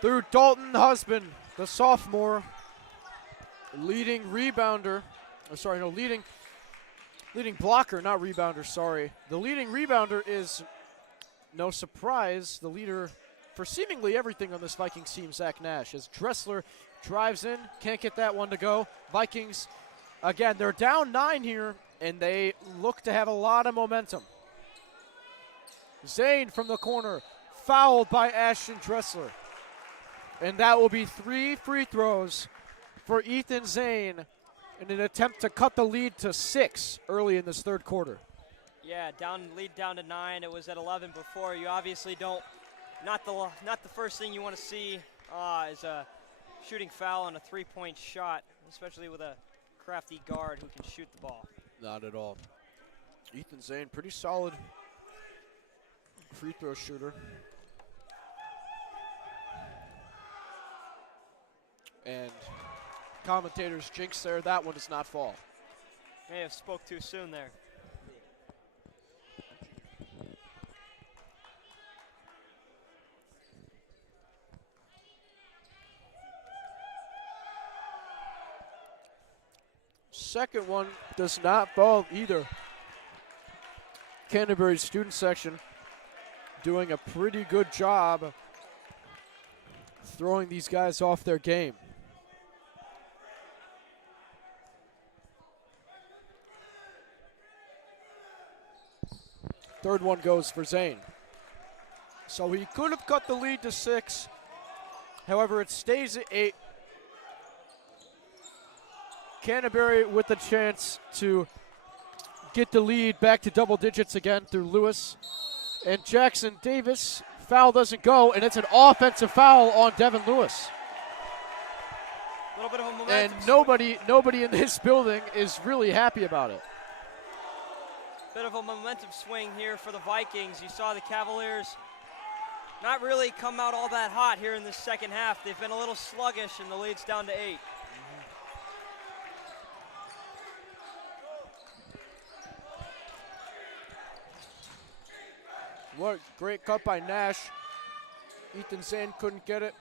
Through Dalton Husband, the sophomore, leading rebounder. Leading blocker, not rebounder, sorry. The leading rebounder is, no surprise, the leader for seemingly everything on this Vikings team, Zach Nash. As Dressler drives in, can't get that one to go. Vikings, again, they're down 9 here, and they look to have a lot of momentum. Zane from the corner, fouled by Ashton Dressler. And that will be 3 free throws for Ethan Zane in an attempt to cut the lead to 6 early in this third quarter. Yeah, lead down to 9. It was at 11 before. You obviously don't, not the first thing you want to see is a shooting foul on a 3-point shot, especially with a crafty guard who can shoot the ball. Not at all. Ethan Zane, pretty solid free throw shooter. And commentators jinx there. That one does not fall. May have spoke too soon there. Second one does not fall either. Canterbury student section doing a pretty good job throwing these guys off their game. Third one goes for Zane. So he could have cut the lead to 6. However, it stays at 8. Canterbury with the chance to get the lead back to double digits again through Lewis. And Jackson Davis, foul doesn't go, and it's an offensive foul on Devin Lewis. A little bit of a momentum. And nobody in this building is really happy about it. Bit of a momentum swing here for the Vikings. You saw the Cavaliers not really come out all that hot here in this second half. They've been a little sluggish, and the lead's down to 8. What great cut by Nash. Ethan Zane couldn't get it.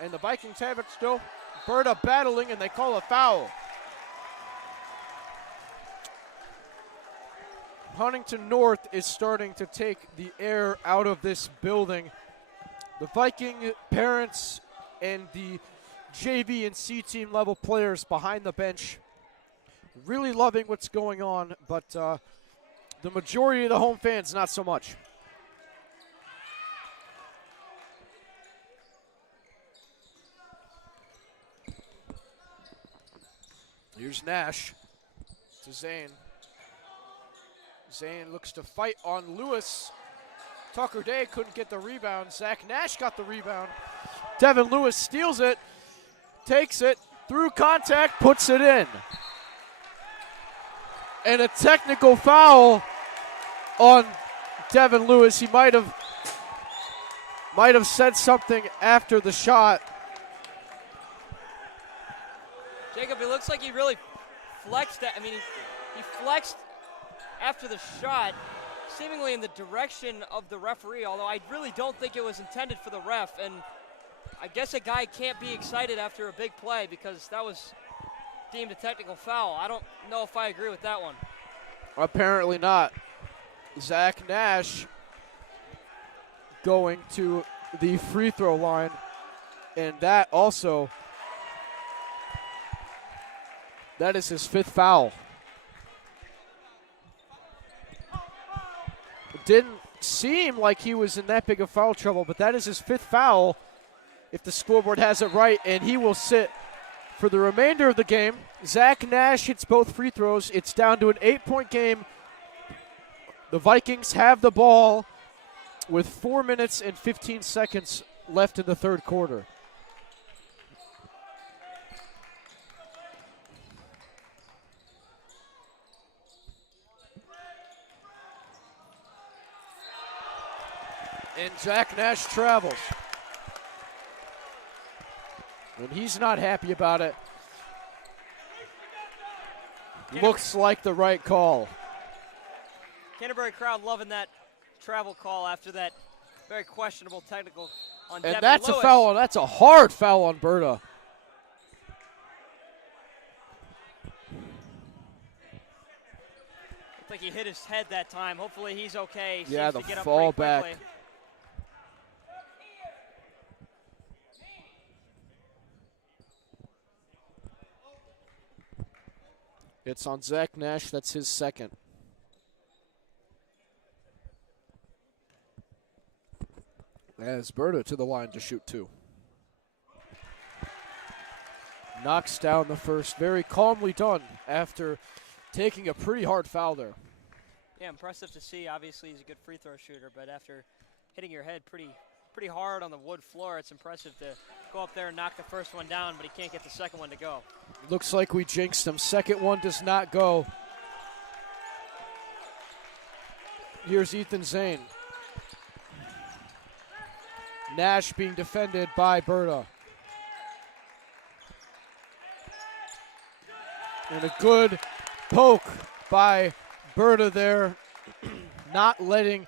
And the Vikings have it still. Berta battling, and they call a foul. Huntington North is starting to take the air out of this building. The Viking parents and the JV and C team level players behind the bench really loving what's going on, but the majority of the home fans, not so much. Here's Nash to Zane. Zane looks to fight on Lewis. Tucker Day couldn't get the rebound. Zach Nash got the rebound. Devin Lewis steals it, takes it, through contact, puts it in. And a technical foul on Devin Lewis. He might have said something after the shot. Jacob, it looks like he really flexed. He flexed after the shot, seemingly in the direction of the referee, although I really don't think it was intended for the ref. And I guess a guy can't be excited after a big play because that was deemed a technical foul. I don't know if I agree with that one. Apparently not. Zach Nash going to the free throw line, and that is his 5th foul. It didn't seem like he was in that big of foul trouble, but that is his 5th foul if the scoreboard has it right, and he will sit for the remainder of the game. Zach Nash hits both free throws. It's down to an 8-point game. The Vikings have the ball with 4 minutes and 15 seconds left in the third quarter. And Zach Nash travels. And he's not happy about it. Looks like the right call. Canterbury crowd loving that travel call after that very questionable technical on And Devin that's Lewis. a foul. That's a hard foul on Berta. Looked like he hit his head that time. Hopefully he's okay. Yeah, Seems the to get fall up pretty back. quickly. It's on Zach Nash. That's his 2nd. As Berta to the line to shoot 2. Knocks down the first. Very calmly done after taking a pretty hard foul there. Yeah, impressive to see. Obviously he's a good free throw shooter, but after hitting your head pretty hard on the wood floor, it's impressive to go up there and knock the first one down, but he can't get the second one to go. Looks like we jinxed him. Second one does not go. Here's Ethan Zane. Nash being defended by Berta. And a good poke by Berta there, not letting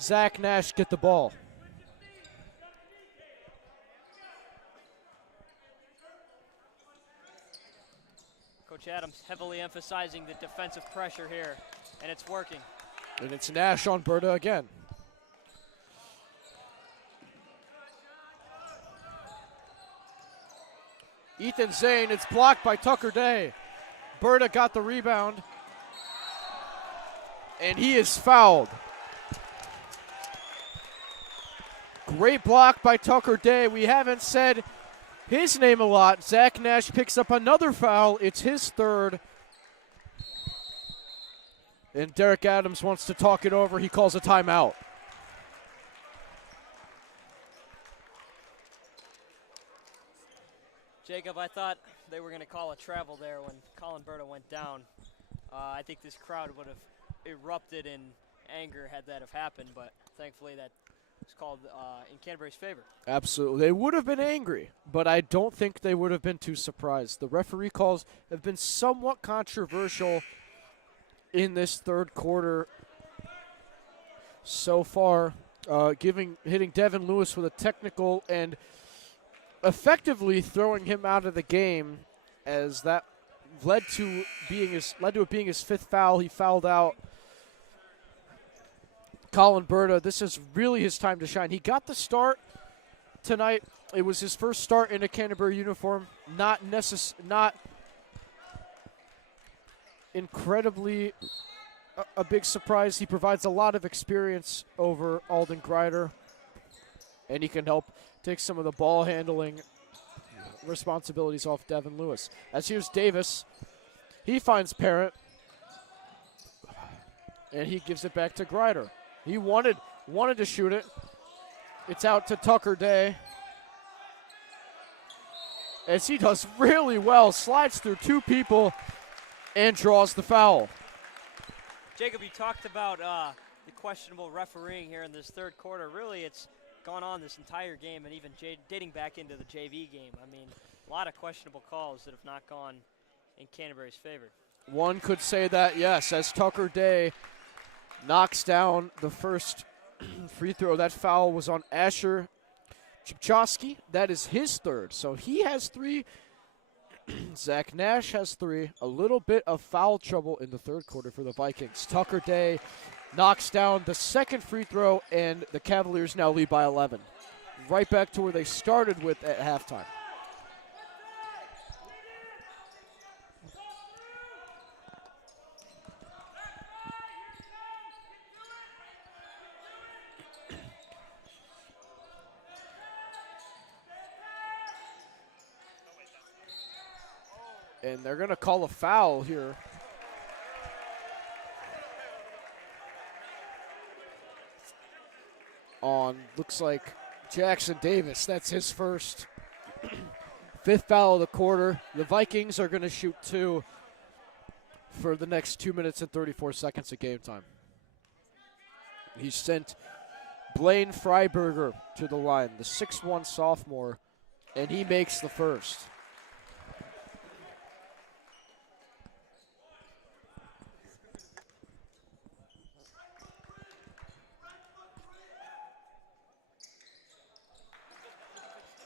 Zach Nash get the ball. Coach Adams heavily emphasizing the defensive pressure here, and it's working. And it's Nash on Berta again. Ethan Zane, it's blocked by Tucker Day. Berta got the rebound. And he is fouled. Great block by Tucker Day. We haven't said his name a lot. Zach Nash picks up another foul. It's his third. And Derek Adams wants to talk it over. He calls a timeout. Jacob, I thought they were going to call a travel there when Colin Berta went down. I think this crowd would have erupted in anger had that have happened, but thankfully that was called in Canterbury's favor. Absolutely. They would have been angry, but I don't think they would have been too surprised. The referee calls have been somewhat controversial in this third quarter so far, hitting Devin Lewis with a technical and effectively throwing him out of the game, as that led to it being his fifth foul. He fouled out Colin Berta. This is really his time to shine. He got the start tonight. It was his first start in a Canterbury uniform. Not incredibly a big surprise. He provides a lot of experience over Alden Greider, and he can help take some of the ball handling responsibilities off Devin Lewis. As here's Davis. He finds Parrott, and he gives it back to Greider. He wanted to shoot it. It's out to Tucker Day, as he does really well, slides through two people and draws the foul. Jacob, you talked about the questionable refereeing here in this third quarter. Really, it's gone on this entire game, and even dating back into the JV game. I mean, a lot of questionable calls that have not gone in Canterbury's favor. One could say that, yes, as Tucker Day knocks down the first free throw. That foul was on Asher Chipchowski. That is his third. So he has three. Zach Nash has three. A little bit of foul trouble in the third quarter for the Vikings. Tucker Day knocks down the second free throw, and the Cavaliers now lead by 11. Right back to where they started with at halftime. And they're going to call a foul here. On, looks like Jackson Davis. That's his first. Fifth foul of the quarter. The Vikings are going to shoot two for the next 2 minutes and 34 seconds of game time. He sent Blaine Freiberger to the line, the 6'1 sophomore, and he makes the first.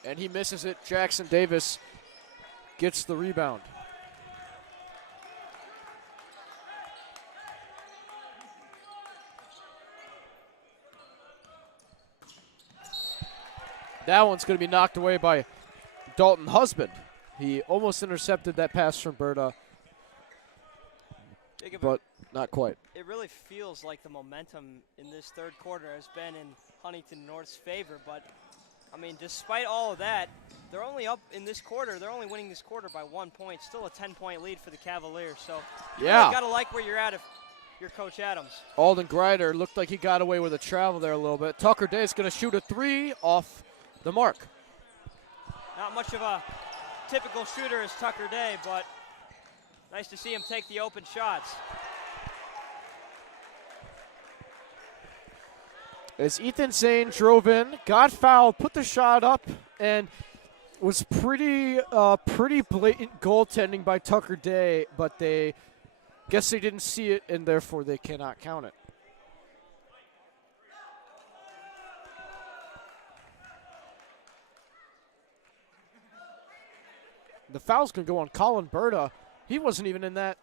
And he misses it. Jackson Davis gets the rebound. That one's going to be knocked away by Dalton Husband. He almost intercepted that pass from Berta, but not quite. It really feels like the momentum in this third quarter has been in Huntington North's favor, but I mean, despite all of that, they're only up in this quarter. They're only winning this quarter by 1 point. Still a 10-point lead for the Cavaliers. So you really got to like where you're at if you're Coach Adams. Alden Greider looked like he got away with a travel there a little bit. Tucker Day is going to shoot a three off the mark. Not much of a typical shooter as Tucker Day, but nice to see him take the open shots. As Ethan Zane drove in, got fouled, put the shot up, and was pretty blatant goaltending by Tucker Day, but they guess they didn't see it, and therefore they cannot count it. The foul's going to go on Colin Berta. He wasn't even in that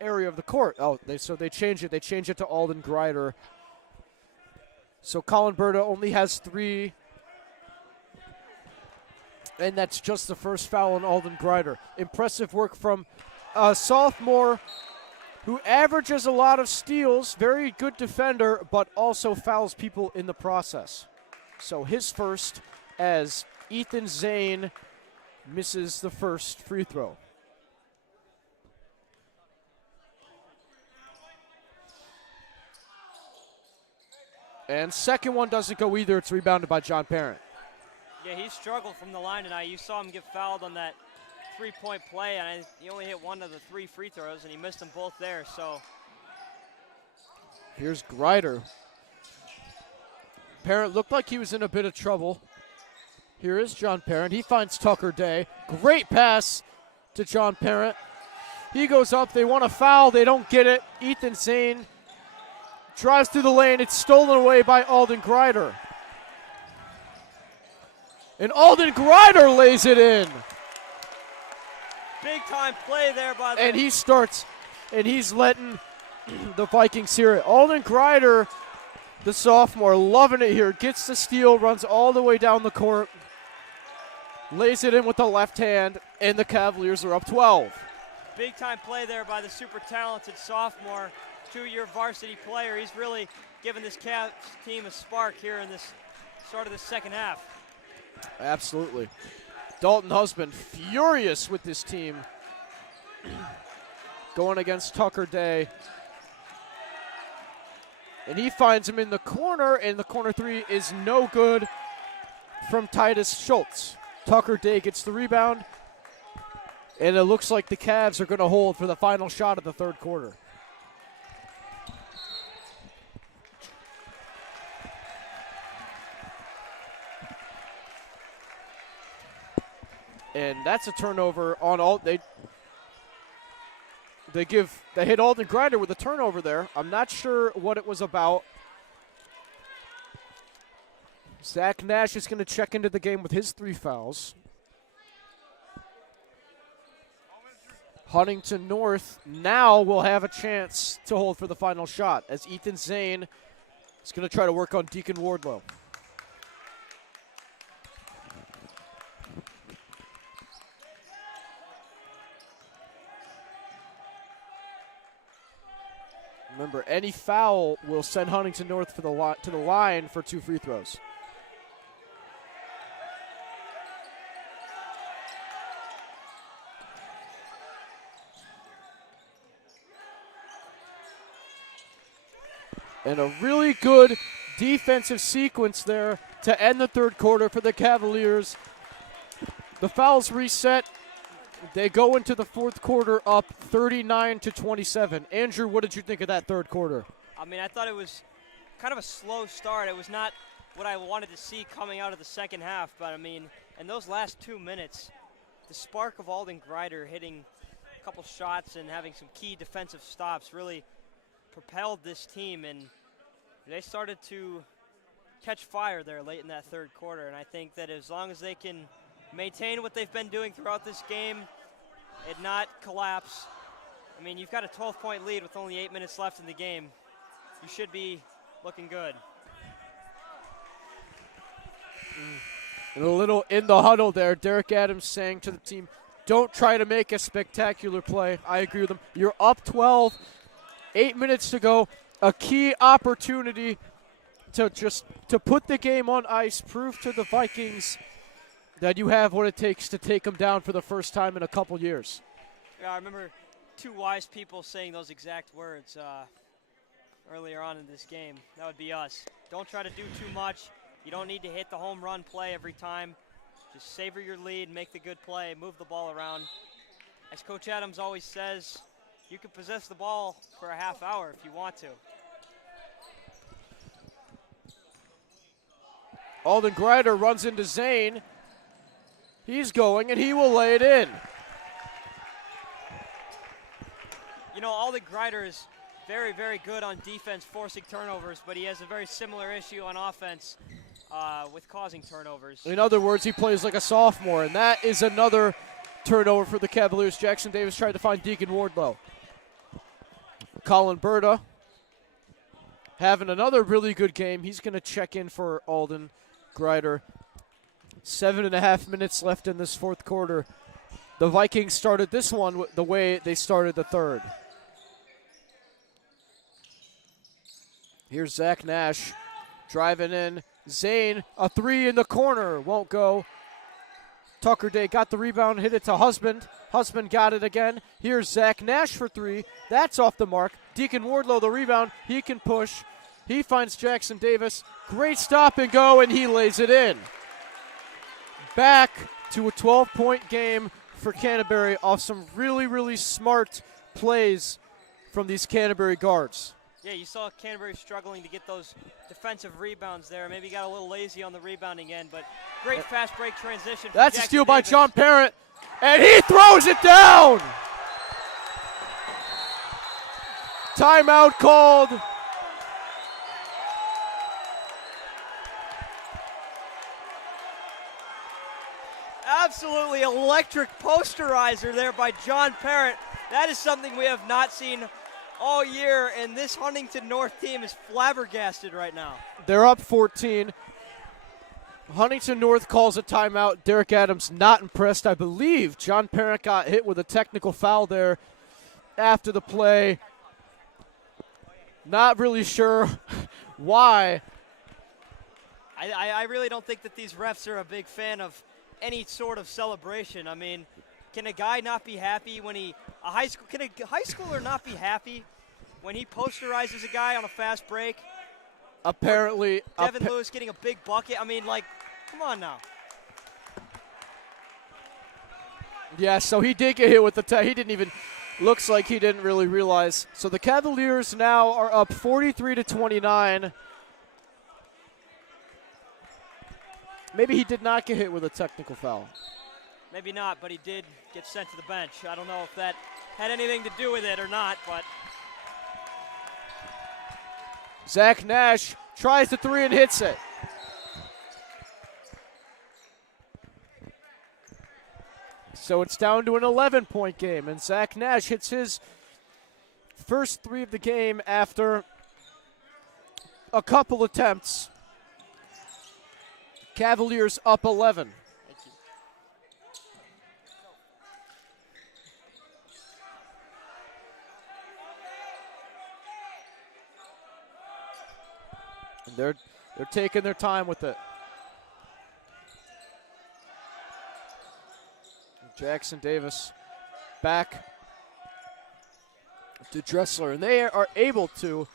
area of the court. So they change it. They change it to Alden Greider. So Colin Berta only has three, and that's just the first foul on Alden Greider. Impressive work from sophomore who averages a lot of steals, very good defender, but also fouls people in the process. So his first as Ethan Zane misses the first free throw. And second one doesn't go either. It's rebounded by John Parent. Yeah, he struggled from the line tonight. You saw him get fouled on that three-point play, and he only hit one of the 3 free throws, and he missed them both there. So here's Greider. Parent looked like he was in a bit of trouble. Here is John Parent. He finds Tucker Day. Great pass to John Parent. He goes up. They want a foul. They don't get it. Ethan Zane drives through the lane. It's stolen away by Alden Greider. And Alden Greider lays it in. Big time play there by the... And he starts, and he's letting the Vikings hear it. Alden Greider, the sophomore, loving it here. Gets the steal, runs all the way down the court, lays it in with the left hand, and the Cavaliers are up 12. Big time play there by the super talented sophomore, 2-year varsity player. He's really given this Cavs team a spark here in this start of the second half. Absolutely. Dalton Husband furious with this team going against Tucker Day. And he finds him in the corner, and the corner three is no good from Titus Schultz. Tucker Day gets the rebound, and it looks like the Cavs are going to hold for the final shot of the third quarter. And that's a turnover on all. They hit Alden Greider with a turnover there. I'm not sure what it was about. Zach Nash is going to check into the game with his 3 fouls. Huntington North now will have a chance to hold for the final shot as Ethan Zane is going to try to work on Deacon Wardlow. Remember, any foul will send Huntington North to the line for 2 free throws. And a really good defensive sequence there to end the third quarter for the Cavaliers. The fouls reset. They go into the fourth quarter up 39-27. Andrew, what did you think of that third quarter? I mean, I thought it was kind of a slow start. It was not what I wanted to see coming out of the second half. But, I mean, in those last 2 minutes, the spark of Alden Greider hitting a couple shots and having some key defensive stops really propelled this team. And they started to catch fire there late in that third quarter. And I think that as long as they can maintain what they've been doing throughout this game and not collapse. I mean, you've got a 12-point lead with only 8 minutes left in the game. You should be looking good. And a little in the huddle there, Derek Adams saying to the team, don't try to make a spectacular play. I agree with him. You're up 12, 8 minutes to go. A key opportunity to put the game on ice, prove to the Vikings that you have what it takes to take them down for the first time in a couple years. Yeah, I remember 2 wise people saying those exact words earlier on in this game. That would be us. Don't try to do too much. You don't need to hit the home run play every time. Just savor your lead, make the good play, move the ball around. As Coach Adams always says, you can possess the ball for a half hour if you want to. Alden Greider runs into Zane. He's going, and he will lay it in. You know, Alden Greider is very, very good on defense, forcing turnovers, but he has a very similar issue on offense with causing turnovers. In other words, he plays like a sophomore, and that is another turnover for the Cavaliers. Jackson Davis tried to find Deacon Wardlow. Colin Berta having another really good game. He's going to check in for Alden Greider. 7.5 minutes left in this fourth quarter. The Vikings started this one the way they started the third. Here's Zach Nash driving in. Zane, a three in the corner, won't go. Tucker Day got the rebound, hit it to Husband. Husband got it again. Here's Zach Nash for three. That's off the mark. Deacon Wardlow, the rebound. He can push. He finds Jackson Davis. Great stop and go, and he lays it in. Back to a 12-point game for Canterbury off some really, really smart plays from these Canterbury guards. Yeah, you saw Canterbury struggling to get those defensive rebounds there. Maybe got a little lazy on the rebounding end, but great fast break transition. That's a Jackson steal by Davis. John Parent, and he throws it down. Timeout called. Absolutely electric posterizer there by John Parent. That is something we have not seen all year, and this Huntington North team is flabbergasted right now. They're up 14. Huntington North calls a timeout. Derek Adams not impressed. I believe John Parent got hit with a technical foul there after the play. Not really sure why. I really don't think that these refs are a big fan of any sort of celebration. I mean, can a guy not be happy when can a high schooler not be happy when he posterizes a guy on a fast break? Apparently, Devin Lewis getting a big bucket. I mean, like, come on now. Yeah, so he did get hit with the he didn't even looks like he didn't really realize. So the Cavaliers now are up 43-29. Maybe he did not get hit with a technical foul. Maybe not, but he did get sent to the bench. I don't know if that had anything to do with it or not, but Zach Nash tries the three and hits it. So it's down to an 11-point game, and Zach Nash hits his first three of the game after a couple attempts. Cavaliers up 11. thank you. And they're taking their time with it. Jackson Davis back to Dressler, and they are able to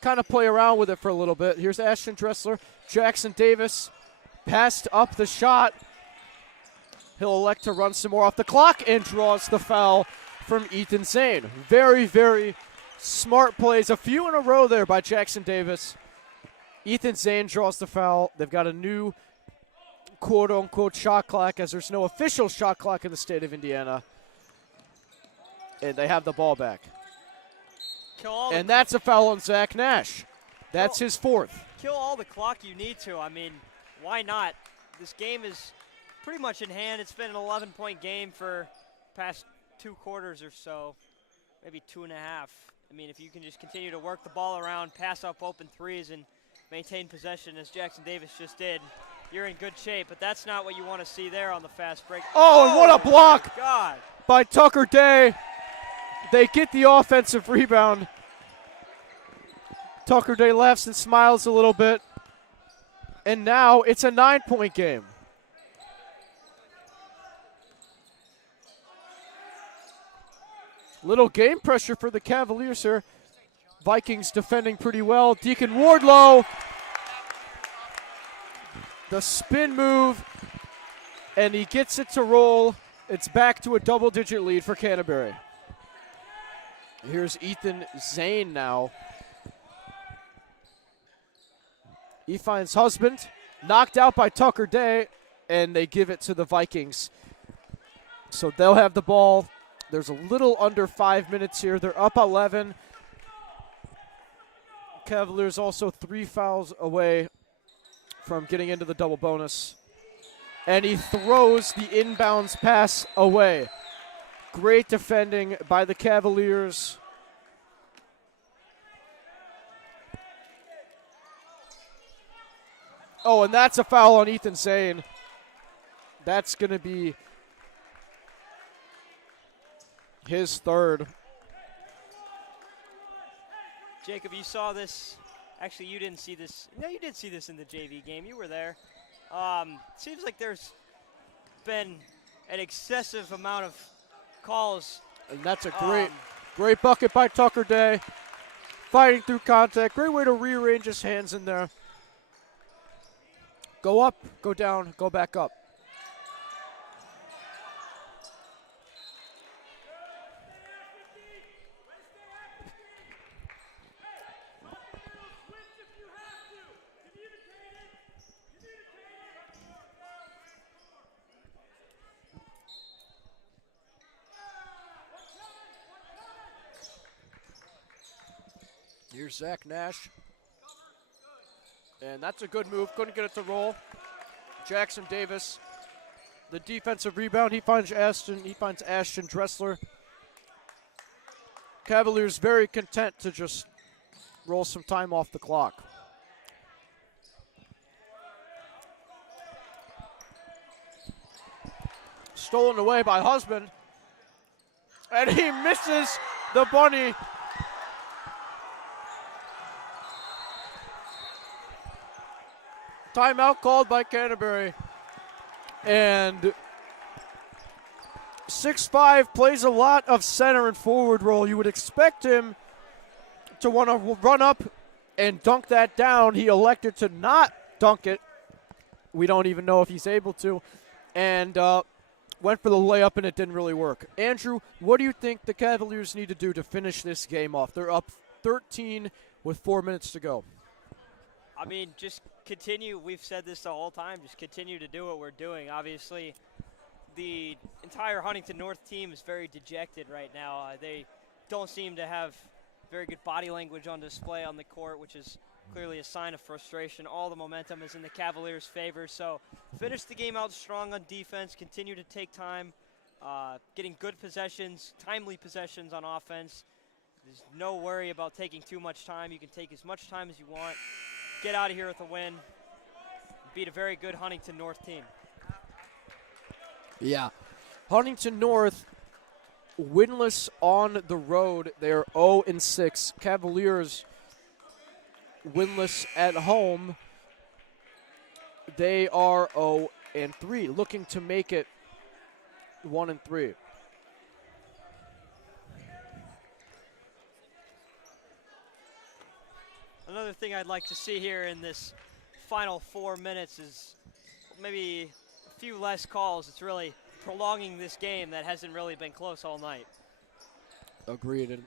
kind of play around with it for a little bit. Here's Ashton Dressler. Jackson Davis passed up the shot. He'll elect to run some more off the clock and draws the foul from Ethan Zane. Very, very smart plays. A few in a row there by Jackson Davis. Ethan Zane draws the foul. They've got a new quote-unquote shot clock, as there's no official shot clock in the state of Indiana. And they have the ball back. And that's a foul on Zach Nash. That's his fourth. Kill all the clock you need to. I mean, why not? This game is pretty much in hand. It's been an 11-point game for past 2 quarters or so, maybe 2.5. I mean, if you can just continue to work the ball around, pass up open threes, and maintain possession as Jackson Davis just did, you're in good shape. But that's not what you want to see there on the fast break. Oh, and what a block God. by Tucker Day. They get the offensive rebound. Tucker Day laughs and smiles a little bit. And now it's a 9-point game. Little game pressure for the Cavaliers here. Vikings defending pretty well. Deacon Wardlow. The spin move. And he gets it to roll. It's back to a double-digit lead for Canterbury. Here's Ethan Zane now. He finds Husband, knocked out by Tucker Day, and they give it to the Vikings. So they'll have the ball. There's a little under 5 minutes here. They're up 11. Cavaliers also 3 fouls away from getting into the double bonus. And he throws the inbounds pass away. Great defending by the Cavaliers. Oh, and that's a foul on Ethan Zane. That's going to be his third. Jacob, you saw this. Actually, you didn't see this. No, you did see this in the JV game. You were there. Seems like there's been an excessive amount of calls. And that's a great bucket by Tucker Day. Fighting through contact. Great way to rearrange his hands in there. Go up, go down, go back up. Here's Zach Nash. And that's a good move. Couldn't get it to roll. Jackson Davis. The defensive rebound. He finds Ashton Dressler. Cavaliers very content to just roll some time off the clock. Stolen away by Husband. And he misses the bunny. Timeout called by Canterbury. And 6'5" plays a lot of center and forward role. You would expect him to want to run up and dunk that down. He elected to not dunk it. We don't even know if he's able to. And went for the layup, and it didn't really work. Andrew, what do you think the Cavaliers need to do to finish this game off? They're up 13 with 4 minutes to go. I mean, just continue. We've said this the whole time. Just continue to do what we're doing. Obviously, the entire Huntington North team is very dejected right now. They don't seem to have very good body language on display on the court, which is clearly a sign of frustration. All the momentum is in the Cavaliers' favor. So finish the game out strong on defense. Continue to take time, getting good possessions, timely possessions on offense. There's no worry about taking too much time. You can take as much time as you want. Get out of here with a win. Beat a very good Huntington North team. Yeah. Huntington North winless on the road. They are 0-6. Cavaliers winless at home. They are 0-3, looking to make it 1-3. Another thing I'd like to see here in this final 4 minutes is maybe a few less calls. It's really prolonging this game that hasn't really been close all night. Agreed. And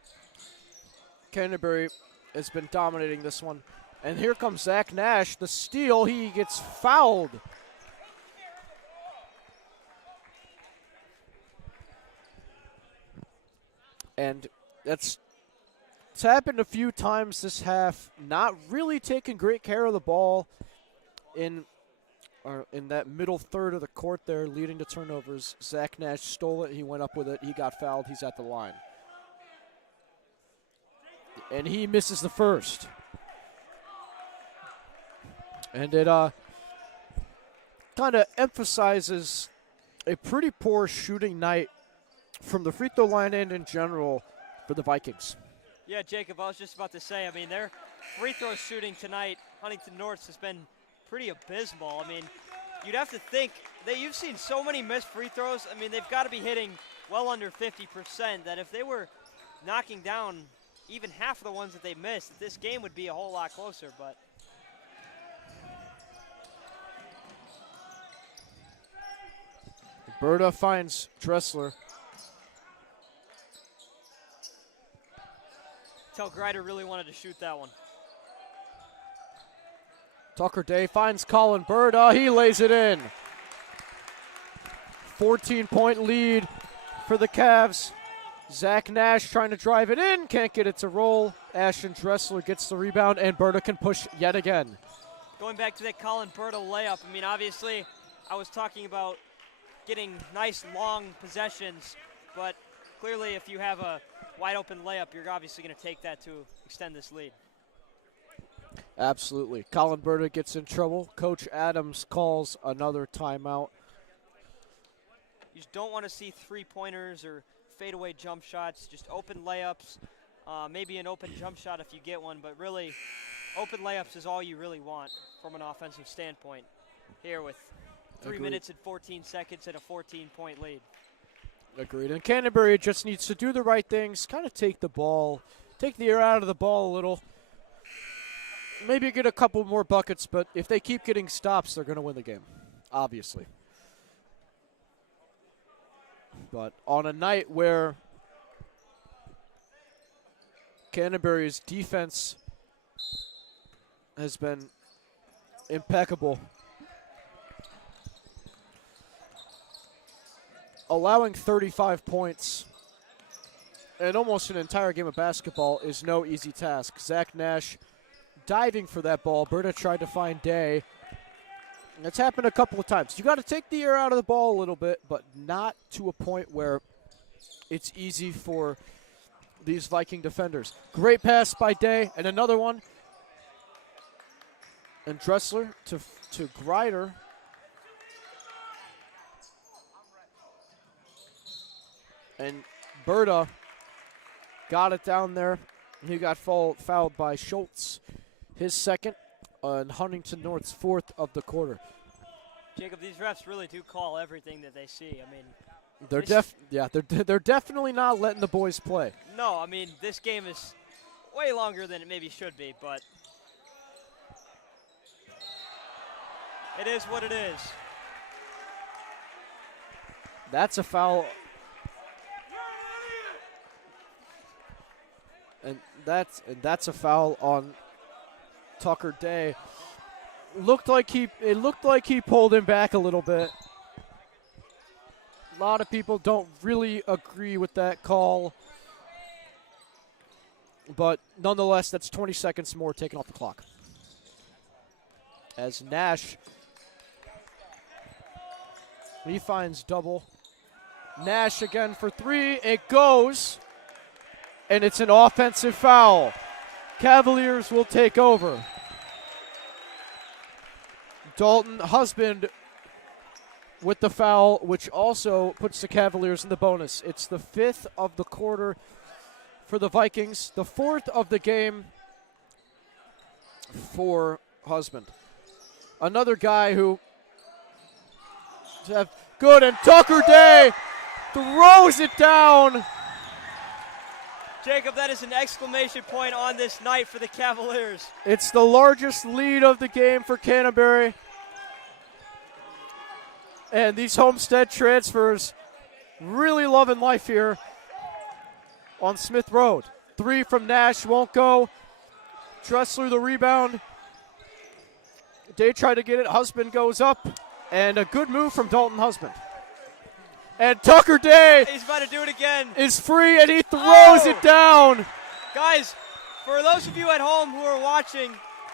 Canterbury has been dominating this one. And here comes Zach Nash, the steal. He gets fouled. And it's happened a few times this half. Not really taking great care of the ball in that middle third of the court there, leading to turnovers. Zach Nash stole it. He went up with it. He got fouled. He's at the line. And he misses the first. And it kind of emphasizes a pretty poor shooting night from the free throw line and in general for the Vikings. Yeah, Jacob, I was just about to say, I mean, their free throw shooting tonight, Huntington North's, has been pretty abysmal. I mean, you'd have to think that you've seen so many missed free throws. I mean, they've got to be hitting well under 50%, that if they were knocking down even half of the ones that they missed, this game would be a whole lot closer. But Berta finds Dressler. Tell Greider really wanted to shoot that one. Tucker Day finds Colin Berta. He lays it in. 14-point lead for the Cavs. Zach Nash trying to drive it in. Can't get it to roll. Ashton Dressler gets the rebound, and Berta can push yet again. Going back to that Colin Berta layup, I mean, obviously, I was talking about getting nice long possessions, but clearly if you have a wide open layup, you're obviously going to take that to extend this lead. Absolutely. Colin Berta gets in trouble. Coach Adams calls another timeout. You just don't want to see three-pointers or fadeaway jump shots, just open layups. maybe an open jump shot if you get one, but really open layups is all you really want from an offensive standpoint here with 3 minutes and 14 seconds and a 14-point lead. Agreed. And Canterbury just needs to do the right things, kind of take the air out of the ball a little. Maybe get a couple more buckets, but if they keep getting stops, they're going to win the game, obviously. But on a night where Canterbury's defense has been impeccable, allowing 35 points and almost an entire game of basketball is no easy task. Zach Nash diving for that ball. Berta tried to find Day. It's happened a couple of times. You got to take the air out of the ball a little bit, but not to a point where it's easy for these Viking defenders. Great pass by Day, and another one. And Dressler to Greider. And Berta got it down there. He got fouled by Schultz, his second, and Huntington North's fourth of the quarter. Jacob, these refs really do call everything that they see. I mean, they're definitely not letting the boys play. No, I mean, this game is way longer than it maybe should be, but it is what it is. That's a foul. And that's a foul on Tucker Day. It looked like he pulled him back a little bit. A lot of people don't really agree with that call. But nonetheless, that's 20 seconds more taken off the clock. As Nash, he finds double. Nash again for three. It goes. And it's an offensive foul. Cavaliers will take over. Dalton Husband with the foul, which also puts the Cavaliers in the bonus. It's the fifth of the quarter for the Vikings, the fourth of the game for Husband. Another guy who good, and Tucker Day throws it down. Jacob, that is an exclamation point on this night for the Cavaliers. It's the largest lead of the game for Canterbury. And these Homestead transfers really loving life here on Smith Road. Three from Nash, won't go. Dressler the rebound. Day tried to get it. Husband goes up. And a good move from Dalton Husband. And Tucker Day, he's about to do it again, is free, and he throws it down. Guys, for those of you at home who are watching,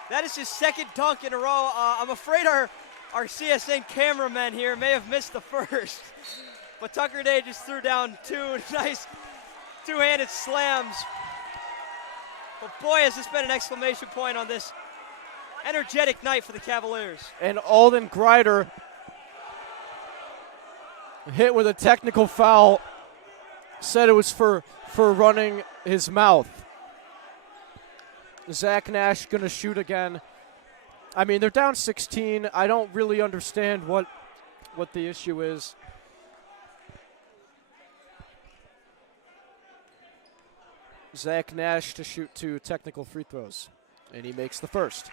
that is his second dunk in a row. I'm afraid our CSN cameraman here may have missed the first. But Tucker Day just threw down two nice two-handed slams. But boy, has this been an exclamation point on this energetic night for the Cavaliers. And Alden Greider hit with a technical foul, said it was for running his mouth. Zach Nash going to shoot again. I mean, they're down 16. I don't really understand what the issue is. Zach Nash to shoot two technical free throws, and he makes the first.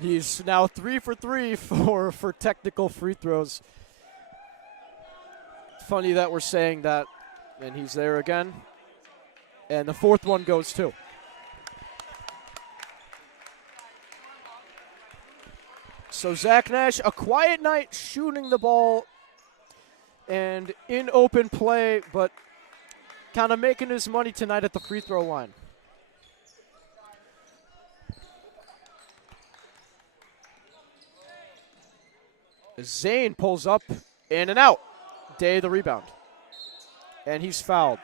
He's now 3 for 3 for technical free throws. Funny that we're saying that, and he's there again. And the fourth one goes too. So Zach Nash, a quiet night shooting the ball and in open play, but kind of making his money tonight at the free throw line. Zane pulls up, in and out. Day the rebound. And he's fouled.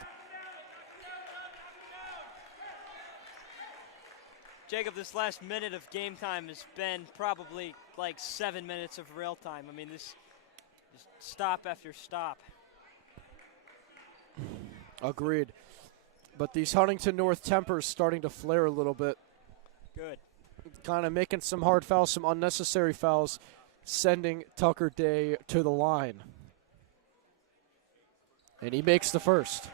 Jacob, this last minute of game time has been probably like 7 minutes of real time. I mean, this just stop after stop. Agreed. But these Huntington North tempers starting to flare a little bit. Good. Kind of making some hard fouls, some unnecessary fouls, sending Tucker Day to the line. And he makes the first.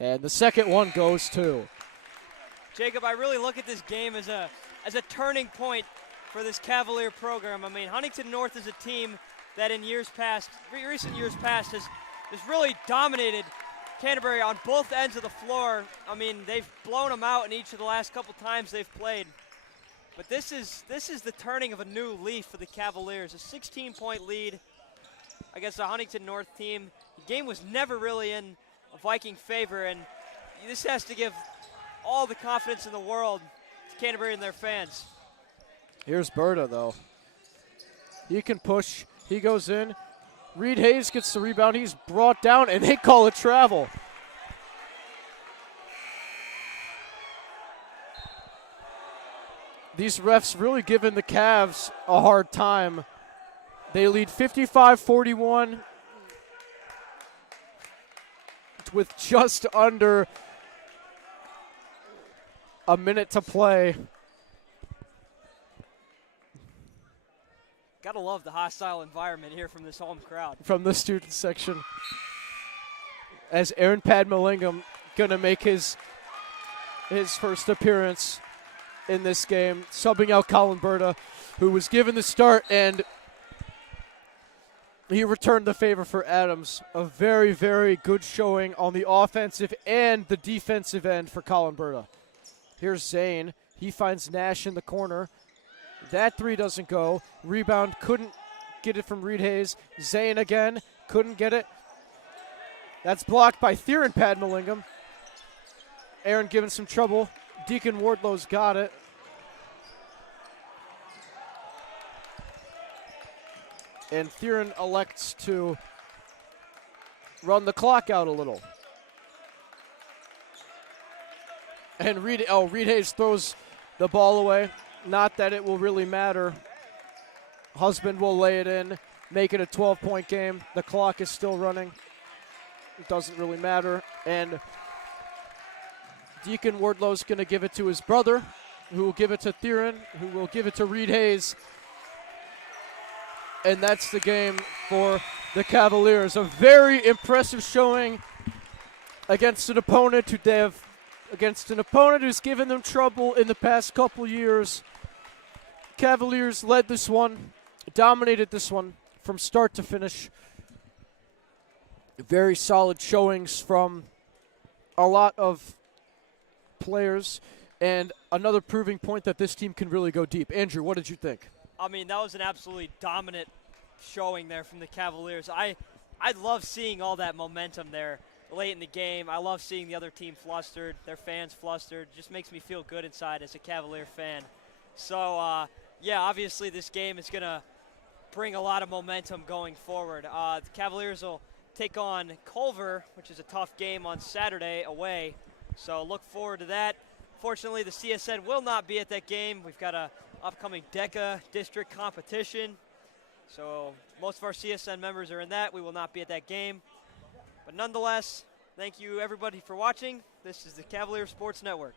And the second one goes to. Jacob, I really look at this game as a turning point for this Cavalier program. I mean, Huntington North is a team that in recent years past, has really dominated Canterbury on both ends of the floor. I mean, they've blown them out in each of the last couple times they've played. But this is the turning of a new leaf for the Cavaliers. A 16-point lead against a Huntington North team. The game was never really in a Viking favor, and this has to give all the confidence in the world to Canterbury and their fans. Here's Berta, though. He can push. He goes in. Reed Hayes gets the rebound. He's brought down, and they call it travel. These refs really giving the Cavs a hard time. They lead 55-41 with just under a minute to play. Gotta love the hostile environment here from this home crowd. From the student section. As Aaron Padmalingam gonna make his first appearance in this game, subbing out Colin Berta, who was given the start, and he returned the favor for Adams. A very, very good showing on the offensive and the defensive end for Colin Berta. Here's Zane. He finds Nash in the corner. That three doesn't go. Rebound, couldn't get it from Reed Hayes. Zane again, couldn't get it. That's blocked by Theron Padmalingam. Aaron giving some trouble. Deacon Wardlow's got it. And Theron elects to run the clock out a little. And Reed Hayes throws the ball away. Not that it will really matter. Husband will lay it in, make it a 12-point game. The clock is still running. It doesn't really matter. And Deacon Wardlow's going to give it to his brother, who will give it to Theron, who will give it to Reed Hayes. And that's the game for the Cavaliers. A very impressive showing against an opponent who's given them trouble in the past couple years. Cavaliers led this one, dominated this one from start to finish. Very solid showings from a lot of players, and another proving point that this team can really go deep. Andrew, what did you think? I mean, that was an absolutely dominant showing there from the Cavaliers. I love seeing all that momentum there late in the game. I love seeing the other team flustered, their fans flustered. Just makes me feel good inside as a Cavalier fan. So, yeah, obviously this game is going to bring a lot of momentum going forward. The Cavaliers will take on Culver, which is a tough game on Saturday away. So look forward to that. Fortunately, the CSN will not be at that game. We've got a upcoming DECA district competition. So most of our CSN members are in that. We will not be at that game. But nonetheless, thank you everybody for watching. This is the Cavalier Sports Network.